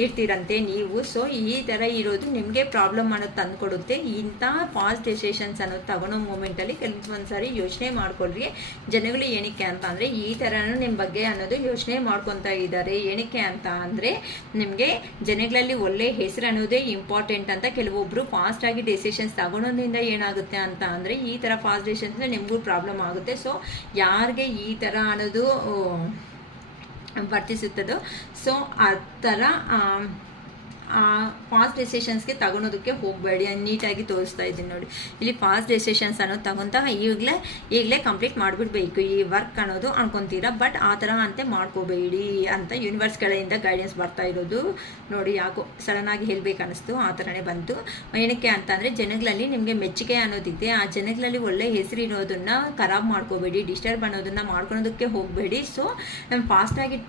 ಇರ್ತೀರಂತೆ ನೀವು. ಸೊ ಈ ಥರ ಇರೋದು ನಿಮಗೆ ಪ್ರಾಬ್ಲಮ್ ಅನ್ನೋದು ತಂದುಕೊಡುತ್ತೆ. ಇಂಥ ಫಾಸ್ಟ್ ಡೆಸಿಷನ್ಸ್ ಅನ್ನೋದು ತಗೊಳ್ಳೋ ಮೂಮೆಂಟಲ್ಲಿ ಕೆಲವೊಂದು ಸಾರಿ ಯೋಚನೆ ಮಾಡ್ಕೊಳ್ರಿ. ಜನಗಳು ಏನಕ್ಕೆ ಅಂತ ಅಂದರೆ ಈ ಥರನೂ ನಿಮ್ಮ ಬಗ್ಗೆ ಅನ್ನೋದು ಯೋಚನೆ ಮಾಡ್ಕೊತಾ ಇದ್ದಾರೆ. ಏನಕ್ಕೆ ಅಂತ ಅಂದರೆ ನಿಮಗೆ ಜನಗಳಲ್ಲಿ ಒಳ್ಳೆ ಹೆಸರು ಅನ್ನೋದೇ ಇಂಪಾರ್ಟೆಂಟ್ ಅಂತ ಕೆಲವೊಬ್ಬರು ಫಾಸ್ಟಾಗಿ ಡೆಸಿಷನ್ಸ್ ತಗೊಳೋದ್ರಿಂದ ಏನಾಗುತ್ತೆ ಅಂತ ಅಂದರೆ ಈ ಥರ ಫಾಸ್ಟ್ ಡೆಸಿಷನ್ಸ್ ನಿಮಗೂ ಪ್ರಾಬ್ಲಮ್ ಆಗುತ್ತೆ. ಸೊ ಯಾರಿಗೆ ಈ ಥರ ಅನ್ನೋದು ವರ್ತಿಸುತ್ತದೋ ಸೊ ಆ ಥರ ಫಾಸ್ಟ್ ಡೆಸಿಷನ್ಸ್ಗೆ ತಗೊಳೋದಕ್ಕೆ ಹೋಗಬೇಡಿ. ನೀಟಾಗಿ ತೋರಿಸ್ತಾ ಇದ್ದೀನಿ ನೋಡಿ, ಇಲ್ಲಿ ಫಾಸ್ಟ್ ಡೆಸಿಷನ್ಸ್ ಅನ್ನೋದು ತಗೊತ ಈಗಲೇ ಕಂಪ್ಲೀಟ್ ಮಾಡಿಬಿಡ್ಬೇಕು ಈ ವರ್ಕ್ ಅನ್ನೋದು ಅನ್ಕೊತೀರಾ. ಬಟ್ ಆ ಥರ ಅಂತೆ ಮಾಡ್ಕೋಬೇಡಿ ಅಂತ ಯೂನಿವರ್ಸ್ ಕಡೆಯಿಂದ ಗೈಡೆನ್ಸ್ ಬರ್ತಾ ಇರೋದು ನೋಡಿ. ಯಾಕೋ ಸಡನ್ನಾಗಿ ಹೇಳ್ಬೇಕು ಅನ್ನಿಸ್ತು, ಆ ಥರನೇ ಬಂತು. ಏನಕ್ಕೆ ಅಂತಂದರೆ ಜನಗಳಲ್ಲಿ ನಿಮಗೆ ಮೆಚ್ಚುಗೆ ಅನ್ನೋದಿದೆ, ಆ ಜನಗಳಲ್ಲಿ ಒಳ್ಳೆ ಹೆಸರು ಇರೋದನ್ನು ಖರಾಬ್ ಮಾಡ್ಕೋಬೇಡಿ, ಡಿಸ್ಟರ್ಬ್ ಅನ್ನೋದನ್ನು ಮಾಡ್ಕೊಳೋದಕ್ಕೆ ಹೋಗಬೇಡಿ. ಸೊ ಫಾಸ್ಟಾಗಿ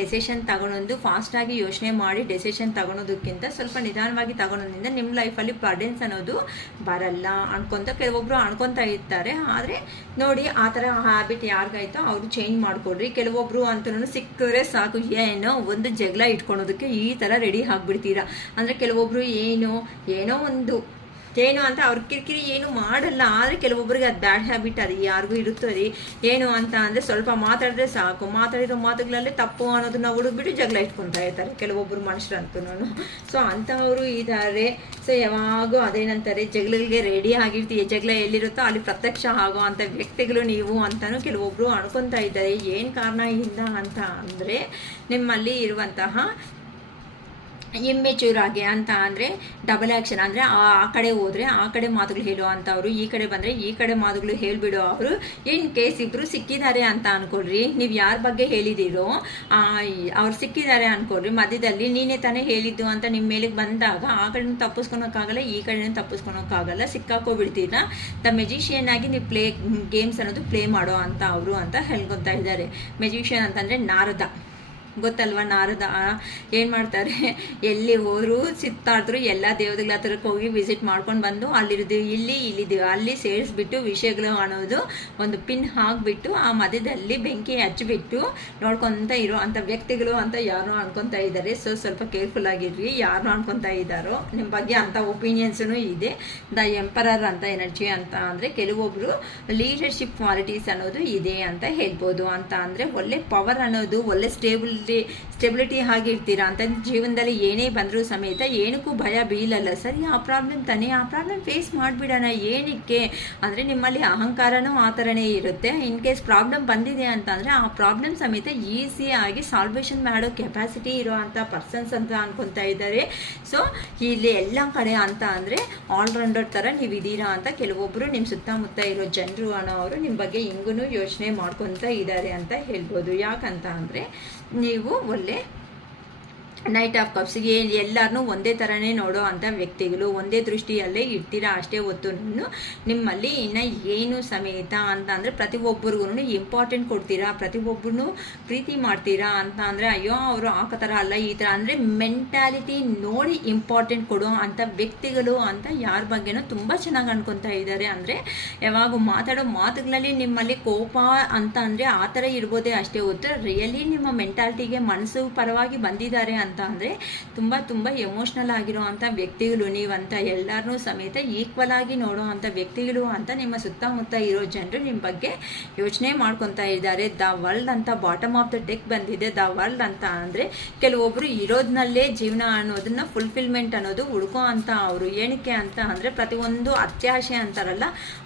ಡೆಸಿಷನ್ ತಗೊಳೋದು, ಫಾಸ್ಟಾಗಿ ಯೋಚನೆ ಮಾಡಿ ಡೆಸಿಷನ್ ತಗೊಳೋದಕ್ಕಿಂತ ಸ್ವಲ್ಪ ನಿಧಾನವಾಗಿ ತಗೊಳೋದ್ರಿಂದ ನಿಮ್ಮ ಲೈಫಲ್ಲಿ ಬರ್ಡೆನ್ಸ್ ಅನ್ನೋದು ಬರಲ್ಲ ಕೆಲವೊಬ್ರು ಅನ್ಕೊತಾ ಇರ್ತಾರೆ. ಆದರೆ ನೋಡಿ ಆ ಥರ ಹ್ಯಾಬಿಟ್ ಯಾರಿಗಾಯ್ತೋ ಅವರು ಚೇಂಜ್ ಮಾಡ್ಕೊಡ್ರಿ. ಕೆಲವೊಬ್ರು ಅಂತನೂ ಸಿಕ್ಕಿದ್ರೆ ಸಾಕು ಏನೋ ಒಂದು ಜಗಳ ಇಟ್ಕೊಳೋದಕ್ಕೆ ಈ ಥರ ರೆಡಿ ಆಗಿಬಿಡ್ತೀರಾ. ಅಂದರೆ ಕೆಲವೊಬ್ರು ಏನೋ ಒಂದು ಏನು ಅಂತ ಅವ್ರ ಕಿರಿಕಿರಿ ಏನು ಮಾಡಲ್ಲ. ಆದರೆ ಕೆಲವೊಬ್ಬರಿಗೆ ಅದು ಬ್ಯಾಡ್ ಹ್ಯಾಬಿಟ್ ಅದು ಯಾರಿಗೂ ಇರುತ್ತದೆ. ಏನು ಅಂತ ಅಂದರೆ ಸ್ವಲ್ಪ ಮಾತಾಡಿದ್ರೆ ಸಾಕು, ಮಾತಾಡಿರೋ ಮಾತುಗಳಲ್ಲೇ ತಪ್ಪು ಅನ್ನೋದನ್ನ ಹುಡುಕ್ಬಿಟ್ಟು ಜಗಳ ಇಟ್ಕೊತಾ ಇರ್ತಾರೆ ಕೆಲವೊಬ್ಬರು ಮನುಷ್ಯರಂತೂ. ಸೊ ಅಂಥವರು ಇದ್ದಾರೆ. ಸೊ ಯಾವಾಗೂ ಅದೇನಂತಾರೆ ಜಗಳಗಳಿಗೆ ರೆಡಿ ಆಗಿರ್ತೀವಿ, ಜಗಳ ಎಲ್ಲಿರುತ್ತೋ ಅಲ್ಲಿ ಪ್ರತ್ಯಕ್ಷ ಆಗೋ ಅಂಥ ವ್ಯಕ್ತಿಗಳು ನೀವು ಅಂತಲೂ ಕೆಲವೊಬ್ಬರು ಅನ್ಕೊತಾ ಇದ್ದಾರೆ. ಏನು ಕಾರಣ ಇಲ್ಲ ಅಂತ ಅಂದರೆ ನಿಮ್ಮಲ್ಲಿ ಇರುವಂತಹ ಇಮ್ಮೆಚ್ಯೂರ್ ಆಗಿ ಅಂತ ಅಂದರೆ ಡಬಲ್ ಆ್ಯಕ್ಷನ್. ಅಂದರೆ ಆ ಕಡೆ ಹೋದರೆ ಆ ಕಡೆ ಮಾತುಗಳು ಹೇಳೋ ಅಂಥವ್ರು, ಈ ಕಡೆ ಬಂದರೆ ಈ ಕಡೆ ಮಾತುಗಳು ಹೇಳಿಬಿಡೋ ಅವರು. ಇನ್ ಕೇಸ್ ಇಬ್ಬರು ಸಿಕ್ಕಿದ್ದಾರೆ ಅಂತ ಅಂದ್ಕೊಳ್ರಿ, ನೀವು ಯಾರ ಬಗ್ಗೆ ಹೇಳಿದ್ದೀರೋ ಅವ್ರು ಸಿಕ್ಕಿದ್ದಾರೆ ಅಂದ್ಕೊಳ್ರಿ, ಮಧ್ಯದಲ್ಲಿ ನೀನೇ ತಾನೇ ಹೇಳಿದ್ದು ಅಂತ ನಿಮ್ಮ ಮೇಲೆಗೆ ಬಂದಾಗ ಆ ಕಡೆನೂ ತಪ್ಪಿಸ್ಕೊಳಕ್ಕಾಗಲ್ಲ, ಈ ಕಡೆನೂ ತಪ್ಪಿಸ್ಕೊಳಕ್ಕಾಗಲ್ಲ, ಸಿಕ್ಕಾಕೋಬಿಡ್ತೀರಾ. ಮೆಜಿಷಿಯನ್ ಆಗಿ ನೀವು ಗೇಮ್ಸ್ ಅನ್ನೋದು ಪ್ಲೇ ಮಾಡೋ ಅಂತ ಅವರು ಅಂತ ಹೇಳ್ಕೊತಾ ಇದ್ದಾರೆ. ಮೆಜಿಷಿಯನ್ ಅಂತಂದರೆ ನಾರದ ಗೊತ್ತಲ್ವ. ನಾರದ ಏನು ಮಾಡ್ತಾರೆ, ಎಲ್ಲಿ ಹೋದ್ರು ಸಿಗ್ತಾಡ್ರು, ಎಲ್ಲ ದೇವತೆಗಳ ಹತ್ರಕ್ಕೆ ಹೋಗಿ ವಿಸಿಟ್ ಮಾಡ್ಕೊಂಡು ಬಂದು ಅಲ್ಲಿರೋದು ಇಲ್ಲಿದ್ದೀವಿ ಅಲ್ಲಿ ಸೇರಿಸ್ಬಿಟ್ಟು ವಿಷಯಗಳು ಅನ್ನೋದು ಒಂದು ಪಿನ್ ಹಾಕಿಬಿಟ್ಟು ಆ ಮಧ್ಯದಲ್ಲಿ ಬೆಂಕಿ ಹಚ್ಚಿಬಿಟ್ಟು ನೋಡ್ಕೊತ ಇರೋ ಅಂಥ ವ್ಯಕ್ತಿಗಳು ಅಂತ ಯಾರು ಅನ್ಕೊತಾ ಇದ್ದಾರೆ. ಸೊ ಸ್ವಲ್ಪ ಕೇರ್ಫುಲ್ ಆಗಿರ್ರಿ ಯಾರು ಅನ್ಕೊತಾ ಇದ್ದಾರೋ ನಿಮ್ಮ ಬಗ್ಗೆ ಅಂಥ ಒಪಿನಿಯನ್ಸೂ ಇದೆ. ದ ಎಂಪರರ್ ಅಂತ ಎನರ್ಜಿ ಅಂತ ಅಂದರೆ ಕೆಲವೊಬ್ಬರು ಲೀಡರ್ಶಿಪ್ ಕ್ವಾಲಿಟೀಸ್ ಅನ್ನೋದು ಇದೆ ಅಂತ ಹೇಳ್ಬೋದು. ಅಂತ ಅಂದರೆ ಒಳ್ಳೆ ಪವರ್ ಅನ್ನೋದು, ಒಳ್ಳೆ ಸ್ಟೇಬಲ್ ಇರಲಿ, ಸ್ಟೆಬಿಲಿಟಿ ಆಗಿರ್ತೀರಾ ಅಂತ ಜೀವನದಲ್ಲಿ ಏನೇ ಬಂದರೂ ಸಮೇತ ಏನಕ್ಕೂ ಭಯ ಬೀಳಲ್ಲ. ಸರಿ, ಆ ಪ್ರಾಬ್ಲಮ್ ತಾನೇ, ಆ ಪ್ರಾಬ್ಲಮ್ ಫೇಸ್ ಮಾಡಿಬಿಡೋಣ. ಏನಕ್ಕೆ ಅಂದರೆ ನಿಮ್ಮಲ್ಲಿ ಅಹಂಕಾರನೂ ಆ ಥರನೇ ಇರುತ್ತೆ. ಇನ್ ಕೇಸ್ ಪ್ರಾಬ್ಲಮ್ ಬಂದಿದೆ ಅಂತಂದರೆ ಆ ಪ್ರಾಬ್ಲಮ್ ಸಮೇತ ಈಸಿಯಾಗಿ ಸಾಲ್ವೇಷನ್ ಮಾಡೋ ಕೆಪಾಸಿಟಿ ಇರೋವಂಥ ಪರ್ಸನ್ಸ್ ಅಂತ ಅನ್ಕೊತಾ ಇದ್ದಾರೆ. ಸೊ ಇಲ್ಲಿ ಎಲ್ಲ ಕಡೆ ಅಂತ ಅಂದರೆ ಆಲ್ರೌಂಡರ್ ಥರ ನೀವು ಇದ್ದೀರಾ ಅಂತ ಕೆಲವೊಬ್ಬರು ನಿಮ್ಮ ಸುತ್ತಮುತ್ತ ಇರೋ ಜನರು ಅನ್ನೋರು ನಿಮ್ಮ ಬಗ್ಗೆ ಹಿಂಗೂ ಯೋಚನೆ ಮಾಡ್ಕೊತಾ ಇದ್ದಾರೆ ಅಂತ ಹೇಳ್ಬೋದು. ಯಾಕಂತ ಅಂದರೆ ನೀವು ಒಳ್ಳೆ ನೈಟ್ ಆಫ್ ಕಪ್ಸ್ಗೆ ಎಲ್ಲರನ್ನೂ ಒಂದೇ ಥರನೇ ನೋಡೋ ಅಂಥ ವ್ಯಕ್ತಿಗಳು, ಒಂದೇ ದೃಷ್ಟಿಯಲ್ಲೇ ಇರ್ತೀರಾ. ಅಷ್ಟೇ ಹೊತ್ತು ನಿಮ್ಮಲ್ಲಿ ಇನ್ನು ಏನು ಸಮೇತ ಅಂತ ಅಂದರೆ ಪ್ರತಿಯೊಬ್ಬರಿಗೂ ಇಂಪಾರ್ಟೆಂಟ್ ಕೊಡ್ತೀರಾ, ಪ್ರತಿಯೊಬ್ಬರನ್ನೂ ಪ್ರೀತಿ ಮಾಡ್ತೀರಾ ಅಂತ ಅಂದರೆ ಅಯ್ಯೋ ಅವರು ಆ ಥರ ಅಲ್ಲ ಈ ಥರ ಅಂದರೆ ಮೆಂಟ್ಯಾಲಿಟಿ ನೋಡಿ ಇಂಪಾರ್ಟೆಂಟ್ ಕೊಡೋ ಅಂಥ ವ್ಯಕ್ತಿಗಳು ಅಂತ ಯಾರ ಬಗ್ಗೆನೂ ತುಂಬ ಚೆನ್ನಾಗಿ ಅನ್ಕೊತಾ ಇದ್ದಾರೆ. ಅಂದರೆ ಯಾವಾಗ ಮಾತಾಡೋ ಮಾತುಗಳಲ್ಲಿ ನಿಮ್ಮಲ್ಲಿ ಕೋಪ ಅಂತ ಅಂದರೆ ಆ ಥರ ಇರ್ಬೋದೇ, ಅಷ್ಟೇ ಹೊತ್ತು ರಿಯಲಿ ನಿಮ್ಮ ಮೆಂಟ್ಯಾಲಿಟಿಗೆ ಮನಸ್ಸು ಪರವಾಗಿ ಬಂದಿದ್ದಾರೆ ಅಂತ ಅಂದರೆ ತುಂಬ ಎಮೋಷ್ನಲ್ ಆಗಿರೋ ಅಂಥ ವ್ಯಕ್ತಿಗಳು ನೀವಂತ ಎಲ್ಲರನ್ನೂ ಸಮೇತ ಈಕ್ವಲ್ ಆಗಿ ನೋಡೋ ಅಂಥ ವ್ಯಕ್ತಿಗಳು ಅಂತ ನಿಮ್ಮ ಸುತ್ತಮುತ್ತ ಇರೋ ಜನರು ನಿಮ್ಮ ಬಗ್ಗೆ ಯೋಚನೆ ಮಾಡ್ಕೊತಾ ಇದ್ದಾರೆ. ದ ವರ್ಲ್ಡ್ ಅಂತ ಬಾಟಮ್ ಆಫ್ ದ ಡೆಕ್ ಬಂದಿದೆ. ದ ವರ್ಲ್ಡ್ ಅಂತ ಅಂದರೆ ಕೆಲವೊಬ್ಬರು ಇರೋದ್ನಲ್ಲೇ ಜೀವನ ಅನ್ನೋದನ್ನ ಫುಲ್ಫಿಲ್ಮೆಂಟ್ ಅನ್ನೋದು ಹುಡುಕೋ ಅಂತ ಅವರು. ಏನಕ್ಕೆ ಅಂತ ಅಂದರೆ ಪ್ರತಿಯೊಂದು ಅತ್ಯಾಶೆ ಅಂತಾರಲ್ಲ,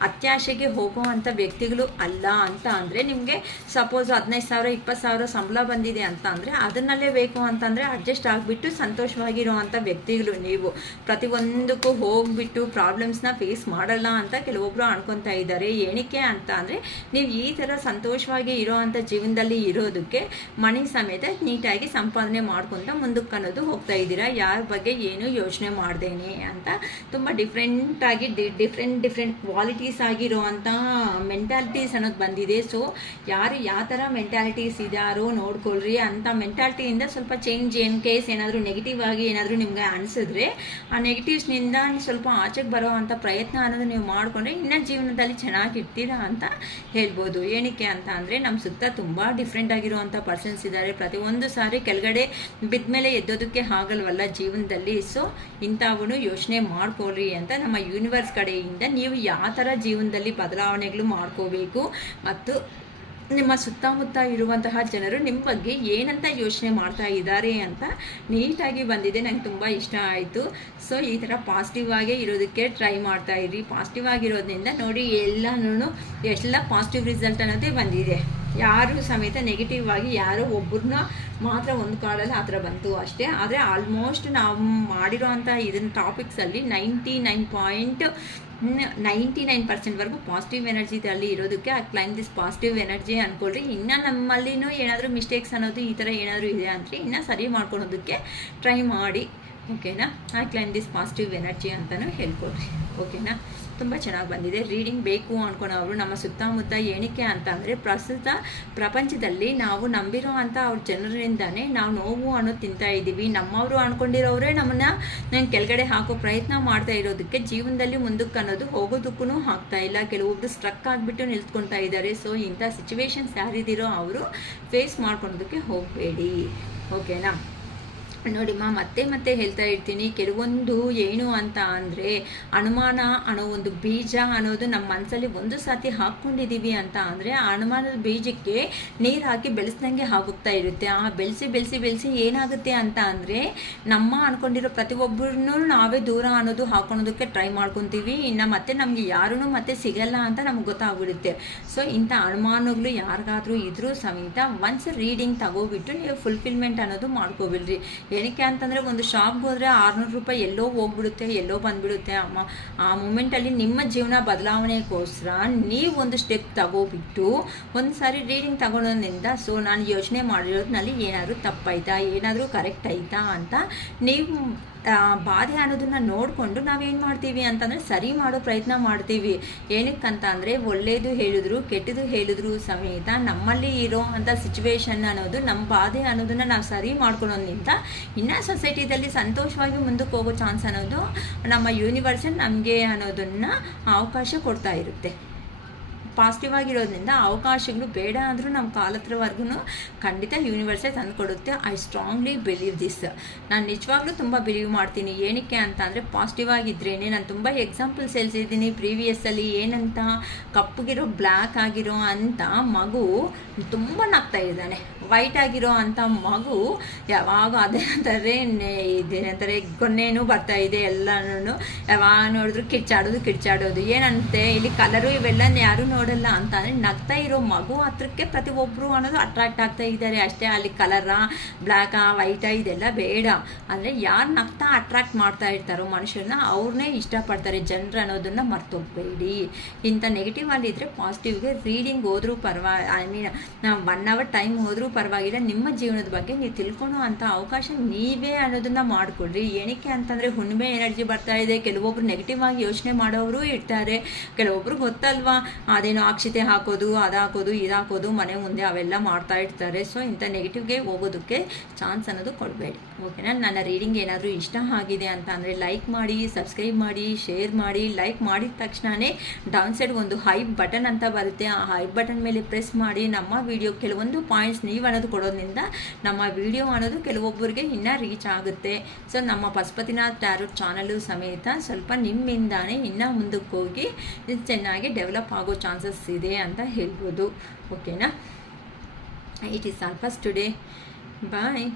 ಅತ್ಯಾಶೆಗೆ ಹೋಗೋ ಅಂಥ ವ್ಯಕ್ತಿಗಳು ಅಲ್ಲ. ಅಂತ ಅಂದರೆ ನಿಮಗೆ ಸಪೋಸ್ 15,000 20,000 ಸಂಬಳ ಬಂದಿದೆ ಅಂತ ಅಂದರೆ ಅದನ್ನಲ್ಲೇ ಬೇಕು ಅಂತಂದರೆ ಅಡ್ಜಸ್ಟ್ ಆಗಿಬಿಟ್ಟು ಸಂತೋಷವಾಗಿರೋ ಅಂಥ ವ್ಯಕ್ತಿಗಳು ನೀವು. ಪ್ರತಿಯೊಂದಕ್ಕೂ ಹೋಗ್ಬಿಟ್ಟು ಪ್ರಾಬ್ಲಮ್ಸ್ನ ಫೇಸ್ ಮಾಡಲ್ಲ ಅಂತ ಕೆಲವೊಬ್ಬರು ಅನ್ಕೊತಾ ಇದ್ದಾರೆ. ಏನಕ್ಕೆ ಅಂತ ಅಂದರೆ ನೀವು ಈ ಥರ ಸಂತೋಷವಾಗಿ ಇರೋ ಅಂಥ ಜೀವನದಲ್ಲಿ ಇರೋದಕ್ಕೆ ಮನಿ ಸಮೇತ ನೀಟಾಗಿ ಸಂಪಾದನೆ ಮಾಡ್ಕೊತ ಮುಂದಕ್ಕೆ ಅನ್ನೋದು ಹೋಗ್ತಾ ಇದ್ದೀರಾ. ಯಾರ ಬಗ್ಗೆ ಏನು ಯೋಚನೆ ಮಾಡ್ದೇನೆ ಅಂತ ತುಂಬ ಡಿಫ್ರೆಂಟಾಗಿ ಡಿಫ್ರೆಂಟ್ ಕ್ವಾಲಿಟೀಸ್ ಆಗಿರೋ ಅಂಥ ಮೆಂಟ್ಯಾಲಿಟೀಸ್ ಅನ್ನೋದು ಬಂದಿದೆ. ಸೊ ಯಾರು ಯಾವ ಥರ ಮೆಂಟ್ಯಾಲಿಟೀಸ್ ಇದ್ದಾರೋ ನೋಡ್ಕೊಳ್ರಿ. ಅಂಥ ಮೆಂಟ್ಯಾಲಿಟಿಯಿಂದ ಸ್ವಲ್ಪ ಚೇಂಜ್ ಇನ್ ಕೇಸ್ ಏನಾದರೂ ನೆಗೆಟಿವ್ ಆಗಿ ಏನಾದರೂ ನಿಮ್ಗೆ ಅನಿಸಿದ್ರೆ ಆ ನೆಗೆಟಿವ್ಸ್ನಿಂದ ಸ್ವಲ್ಪ ಆಚೆಗೆ ಬರೋ ಅಂಥ ಪ್ರಯತ್ನ ಅನ್ನೋದು ನೀವು ಮಾಡಿಕೊಂಡ್ರೆ ಇನ್ನೂ ಜೀವನದಲ್ಲಿ ಚೆನ್ನಾಗಿರ್ತೀರಾ ಅಂತ ಹೇಳ್ಬೋದು. ಏನಕ್ಕೆ ಅಂತ ಅಂದರೆ ನಮ್ಮ ಸುತ್ತ ತುಂಬ ಡಿಫ್ರೆಂಟ್ ಆಗಿರುವಂಥ ಪರ್ಸನ್ಸ್ ಇದ್ದಾರೆ. ಪ್ರತಿಯೊಂದು ಸಾರಿ ಕೆಳಗಡೆ ಬಿದ್ದ ಮೇಲೆ ಎದ್ದೋದಕ್ಕೆ ಆಗಲ್ವಲ್ಲ ಜೀವನದಲ್ಲಿ. ಸೊ ಇಂಥವನು ಯೋಚನೆ ಮಾಡ್ಕೊಳ್ರಿ ಅಂತ ನಮ್ಮ ಯೂನಿವರ್ಸ್ ಕಡೆಯಿಂದ ನೀವು ಯಾವ ಥರ ಜೀವನದಲ್ಲಿ ಬದಲಾವಣೆಗಳು ಮಾಡ್ಕೋಬೇಕು ಮತ್ತು ನಿಮ್ಮ ಸುತ್ತಮುತ್ತ ಇರುವಂತಹ ಜನರು ನಿಮ್ಮ ಬಗ್ಗೆ ಏನಂತ ಯೋಚನೆ ಮಾಡ್ತಾ ಇದ್ದಾರೆ ಅಂತ ನೀಟಾಗಿ ಬಂದಿದೆ. ನಂಗೆ ತುಂಬ ಇಷ್ಟ ಆಯಿತು. ಸೊ ಈ ಥರ ಪಾಸಿಟಿವ್ ಆಗೇ ಇರೋದಕ್ಕೆ ಟ್ರೈ ಮಾಡ್ತಾ ಇರಿ. ಪಾಸಿಟಿವ್ ಆಗಿರೋದ್ರಿಂದ ನೋಡಿ ಎಲ್ಲ ಪಾಸಿಟಿವ್ ರಿಸಲ್ಟ್ ಅನ್ನೋದೇ ಬಂದಿದೆ. ಯಾರು ಸಮೇತ ನೆಗೆಟಿವ್ ಆಗಿ ಯಾರೋ ಒಬ್ಬರನ್ನ ಮಾತ್ರ ಒಂದು ಕಾಲಲ್ಲಿ ಆ ಥರ ಬಂತು ಅಷ್ಟೇ. ಆದರೆ ಆಲ್ಮೋಸ್ಟ್ ನಾವು ಮಾಡಿರೋ ಅಂಥ ಇದನ್ನ ಟಾಪಿಕ್ಸಲ್ಲಿ 99.99% ಪಾಸಿಟಿವ್ ಎನರ್ಜಿದಲ್ಲಿ ಇರೋದಕ್ಕೆ ಆ ಕ್ಲೈಮ್ ದಿಸ್ ಪಾಸಿಟಿವ್ ಎನರ್ಜಿ ಅಂದ್ಕೊಳ್ರಿ. ಇನ್ನು ನಮ್ಮಲ್ಲಿನೂ ಏನಾದರೂ ಮಿಸ್ಟೇಕ್ಸ್ ಅನ್ನೋದು ಈ ಥರ ಏನಾದರೂ ಇದೆ ಅಂದರೆ ಇನ್ನೂ ಸರಿ ಮಾಡ್ಕೊಳೋದಕ್ಕೆ ಟ್ರೈ ಮಾಡಿ. ಓಕೆನಾ? I claim this positive energy ಅಂತಲೂ ಹೇಳ್ಕೊಡ್ರಿ. ಓಕೆನಾ? ತುಂಬ ಚೆನ್ನಾಗಿ ಬಂದಿದೆ. ರೀಡಿಂಗ್ ಬೇಕು ಅಂದ್ಕೊಳೋರು ನಮ್ಮ ಸುತ್ತಮುತ್ತ ಏನಕ್ಕೆ ಅಂತ ಅಂದರೆ ಪ್ರಸ್ತುತ ಪ್ರಪಂಚದಲ್ಲಿ ನಾವು ನಂಬಿರೋ ಅಂಥ ಅವ್ರ ಜನರಿಂದನೇ ನಾವು ನೋವು ಅನ್ನೋದು ತಿಂತಾ ಇದ್ದೀವಿ. ನಮ್ಮವರು ಅಂದ್ಕೊಂಡಿರೋರೇ ನಮ್ಮನ್ನ ಕೆಳಗಡೆ ಹಾಕೋ ಪ್ರಯತ್ನ ಮಾಡ್ತಾ ಇರೋದಕ್ಕೆ ಜೀವನದಲ್ಲಿ ಮುಂದಕ್ಕೆ ಅನ್ನೋದು ಹೋಗೋದಕ್ಕೂ ಆಗ್ತಾ ಇಲ್ಲ. ಕೆಲವೊಬ್ರು ಸ್ಟ್ರಕ್ ಆಗಿಬಿಟ್ಟು ನಿಲ್ತ್ಕೊಳ್ತಾ ಇದ್ದಾರೆ. ಸೊ ಇಂಥ ಸಿಚುವೇಶನ್ಸ್ ಯಾರಿದ್ದೀರೋ ಅವರು ಫೇಸ್ ಮಾಡ್ಕೊಳೋದಕ್ಕೆ ಹೋಗಬೇಡಿ. ಓಕೆನಾ? ನೋಡಿಮ್ಮ, ಮತ್ತೆ ಹೇಳ್ತಾ ಇರ್ತೀನಿ, ಕೆಲವೊಂದು ಏನು ಅಂತ ಅಂದರೆ ಅನುಮಾನ ಅನ್ನೋ ಒಂದು ಬೀಜ ಅನ್ನೋದು ನಮ್ಮ ಮನಸ್ಸಲ್ಲಿ ಒಂದು ಸಾತಿ ಹಾಕ್ಕೊಂಡಿದ್ದೀವಿ ಅಂತ ಅಂದರೆ ಆ ಅನುಮಾನದ ಬೀಜಕ್ಕೆ ನೀರು ಹಾಕಿ ಬೆಳೆಸ್ದಂಗೆ ಆಗೋಗ್ತಾ ಇರುತ್ತೆ. ಆ ಬೆಳೆಸಿ ಏನಾಗುತ್ತೆ ಅಂತ ಅಂದರೆ ನಮ್ಮ ಅಂದ್ಕೊಂಡಿರೋ ಪ್ರತಿಯೊಬ್ಬರನ್ನೂ ನಾವೇ ದೂರ ಅನ್ನೋದು ಹಾಕೊಳೋದಕ್ಕೆ ಟ್ರೈ ಮಾಡ್ಕೊತೀವಿ. ಇನ್ನು ಮತ್ತೆ ನಮಗೆ ಯಾರೂ ಮತ್ತೆ ಸಿಗಲ್ಲ ಅಂತ ನಮ್ಗೆ ಗೊತ್ತಾಗ್ಬಿಡುತ್ತೆ. ಸೊ ಇಂಥ ಅನುಮಾನಗಳು ಯಾರಿಗಾದ್ರೂ ಇದ್ರೂ ಸಮೇತ ಒನ್ಸ್ ರೀಡಿಂಗ್ ತಗೋಬಿಟ್ಟು ನೀವು ಫುಲ್ಫಿಲ್ಮೆಂಟ್ ಅನ್ನೋದು ಮಾಡ್ಕೋಬಿಡ್ರಿ. ಏನಕ್ಕೆ ಅಂತಂದರೆ ಒಂದು ಶಾಪ್ಗೆ ಹೋದರೆ 600 ರೂಪಾಯಿ ಎಲ್ಲೋ ಹೋಗ್ಬಿಡುತ್ತೆ, ಎಲ್ಲೋ ಬಂದುಬಿಡುತ್ತೆ. ಆ ಮೂಮೆಂಟಲ್ಲಿ ನಿಮ್ಮ ಜೀವನ ಬದಲಾವಣೆಗೋಸ್ಕರ ನೀವು ಒಂದು ಸ್ಟೆಪ್ ತಗೋಬಿಟ್ಟು ಒಂದು ಸಾರಿ ರೀಡಿಂಗ್ ತಗೊಳ್ಳೋದ್ರಿಂದ ಸೊ ನಾನು ಯೋಚನೆ ಮಾಡಿರೋದ್ರಲ್ಲಿ ಏನಾದರೂ ತಪ್ಪಾಯ್ತಾ, ಏನಾದರೂ ಕರೆಕ್ಟ್ ಆಯಿತಾ ಅಂತ ನೀವು ಬಾಧೆ ಅನ್ನೋದನ್ನು ನೋಡಿಕೊಂಡು ನಾವೇನು ಮಾಡ್ತೀವಿ ಅಂತಂದರೆ ಸರಿ ಮಾಡೋ ಪ್ರಯತ್ನ ಮಾಡ್ತೀವಿ. ಏನಕ್ಕಂತ ಅಂದರೆ ಒಳ್ಳೆಯದು ಹೇಳಿದ್ರು ಕೆಟ್ಟದ್ದು ಹೇಳಿದ್ರು ಸಮೇತ ನಮ್ಮಲ್ಲಿ ಇರೋ ಅಂಥ ಸಿಚುವೇಶನ್ ಅನ್ನೋದು ನಮ್ಮ ಬಾಧೆ ಅನ್ನೋದನ್ನು ನಾವು ಸರಿ ಮಾಡ್ಕೊಳ್ಳೋದ್ರಿಂದ ಇನ್ನು ಸೊಸೈಟಿದಲ್ಲಿ ಸಂತೋಷವಾಗಿ ಮುಂದಕ್ಕೆ ಹೋಗೋ ಚಾನ್ಸ್ ಅನ್ನೋದು ನಮ್ಮ ಯೂನಿವರ್ಸಲ್ ನಮಗೆ ಅನ್ನೋದನ್ನು ಅವಕಾಶ ಕೊಡ್ತಾ ಇರುತ್ತೆ. ಪಾಸಿಟಿವ್ ಆಗಿರೋದ್ರಿಂದ ಅವಕಾಶಗಳು ಬೇಡ ಅಂದರೂ ನಮ್ಮ ಕಾಲತ್ರವರೆಗೂ ಖಂಡಿತ ಯೂನಿವರ್ಸೇ ತಂದುಕೊಡುತ್ತೆ. I strongly believe this. ನಾನು ನಿಜವಾಗ್ಲೂ ತುಂಬ ಬಿಲೀವ್ ಮಾಡ್ತೀನಿ. ಏನಕ್ಕೆ ಅಂತ ಅಂದರೆ ಪಾಸಿಟಿವ್ ಆಗಿದ್ರೇ. ನಾನು ತುಂಬ ಎಕ್ಸಾಂಪಲ್ಸ್ ಹೇಳ್ತಿದ್ದೀನಿ ಪ್ರೀವಿಯಸ್ಸಲ್ಲಿ. ಏನಂತ, ಕಪ್ಪಗಿರೋ ಬ್ಲ್ಯಾಕ್ ಆಗಿರೋ ಅಂಥ ಮಗು ತುಂಬ ನಗ್ತಾ ಇದ್ದಾನೆ, ವೈಟ್ ಆಗಿರೋ ಅಂಥ ಮಗು ಯಾವಾಗ ಅದೇನಂತಾರೆ ಇದೇನಂತಾರೆ ಗೊನ್ನೇನು ಬರ್ತಾ ಇದೆ ಎಲ್ಲನೂ, ಯಾವಾಗ ನೋಡಿದ್ರು ಕಿರ್ಚಾಡೋದು ಏನಂತೆ ಇಲ್ಲಿ ಕಲರು ಇವೆಲ್ಲ ಯಾರೂ ನೋಡಲ್ಲ ಅಂತ ಅಂದರೆ ನಗ್ತಾ ಇರೋ ಮಗು ಹತ್ರಕ್ಕೆ ಪ್ರತಿಯೊಬ್ಬರು ಅನ್ನೋದು ಅಟ್ರಾಕ್ಟ್ ಆಗ್ತಾ ಇದ್ದಾರೆ ಅಷ್ಟೇ. ಅಲ್ಲಿ ಕಲರಾ, ಬ್ಲ್ಯಾಕಾ, ವೈಟಾ ಇದೆಲ್ಲ ಬೇಡ. ಅಂದರೆ ಯಾರು ನಗ್ತಾ ಅಟ್ರಾಕ್ಟ್ ಮಾಡ್ತಾ ಇರ್ತಾರೋ ಮನುಷ್ಯರನ್ನ ಅವ್ರನ್ನೇ ಇಷ್ಟಪಡ್ತಾರೆ ಜನರು ಅನ್ನೋದನ್ನು ಮರ್ತೋಗ್ಬೇಡಿ. ಇಂಥ ನೆಗೆಟಿವ್ ಅಲ್ಲಿದ್ದರೆ ಪಾಸಿಟಿವ್ಗೆ ರೀಡಿಂಗ್ ಹೋದ್ರೂ ನಾವು 1 hour ಟೈಮ್ ಹೋದರೂ ಪರವಾಗಿಲ್ಲ. ನಿಮ್ಮ ಜೀವನದ ಬಗ್ಗೆ ನೀವು ತಿಳ್ಕೊಳ್ಳೋ ಅಂಥ ಅವಕಾಶ ನೀವೇ ಅನ್ನೋದನ್ನು ಮಾಡಿಕೊಡ್ರಿ. ಏನಕ್ಕೆ ಅಂತಂದರೆ ಹುಣ್ಣಿಮೆ ಎನರ್ಜಿ ಬರ್ತಾ ಇದೆ. ಕೆಲವೊಬ್ರು ನೆಗೆಟಿವ್ ಆಗಿ ಯೋಚನೆ ಮಾಡೋರು ಇರ್ತಾರೆ, ಕೆಲವೊಬ್ರು ಗೊತ್ತಲ್ವಾ ಅದೇನೋ ಅಕ್ಷತೆ ಹಾಕೋದು, ಅದು ಹಾಕೋದು, ಇದು ಹಾಕೋದು ಮನೆ ಮುಂದೆ ಅವೆಲ್ಲ ಮಾಡ್ತಾ ಇರ್ತಾರೆ. ಸೊ ಇಂಥ ನೆಗೆಟಿವ್ಗೆ ಹೋಗೋದಕ್ಕೆ ಚಾನ್ಸ್ ಅನ್ನೋದು ಕೊಡಬೇಡಿ. ಓಕೆನಾ? ನನ್ನ ರೀಡಿಂಗ್ ಏನಾದರೂ ಇಷ್ಟ ಆಗಿದೆ ಅಂತ ಅಂದರೆ ಲೈಕ್ ಮಾಡಿ, ಸಬ್ಸ್ಕ್ರೈಬ್ ಮಾಡಿ, ಶೇರ್ ಮಾಡಿ. ಲೈಕ್ ಮಾಡಿದ ತಕ್ಷಣವೇ ಡೌನ್ ಸೈಡ್ ಒಂದು ಹೈಪ್ ಬಟನ್ ಅಂತ ಬರುತ್ತೆ. ಆ ಹೈಪ್ ಬಟನ್ ಮೇಲೆ ಪ್ರೆಸ್ ಮಾಡಿ. ನಮ್ಮ ವಿಡಿಯೋ ಕೆಲವೊಂದು ಪಾಯಿಂಟ್ಸ್ ನೀವು ಅನ್ನೋದು ಕೊಡೋದ್ರಿಂದ ನಮ್ಮ ವಿಡಿಯೋ ಅನ್ನೋದು ಕೆಲವೊಬ್ಬರಿಗೆ ಇನ್ನೂ ರೀಚ್ ಆಗುತ್ತೆ. ಸೊ ನಮ್ಮ ಪಶುಪತಿನಾಥ್ ಟ್ಯಾರೋಟ್ ಚಾನಲು ಸಮೇತ ಸ್ವಲ್ಪ ನಿಮ್ಮಿಂದಾನೇ ಇನ್ನೂ ಮುಂದಕ್ಕೆ ಹೋಗಿ ಚೆನ್ನಾಗಿ ಡೆವಲಪ್ ಆಗೋ ಚಾನ್ಸಸ್ ಇದೆ ಅಂತ ಹೇಳ್ಬೋದು. ಓಕೆನಾ? It is all for today. Bye.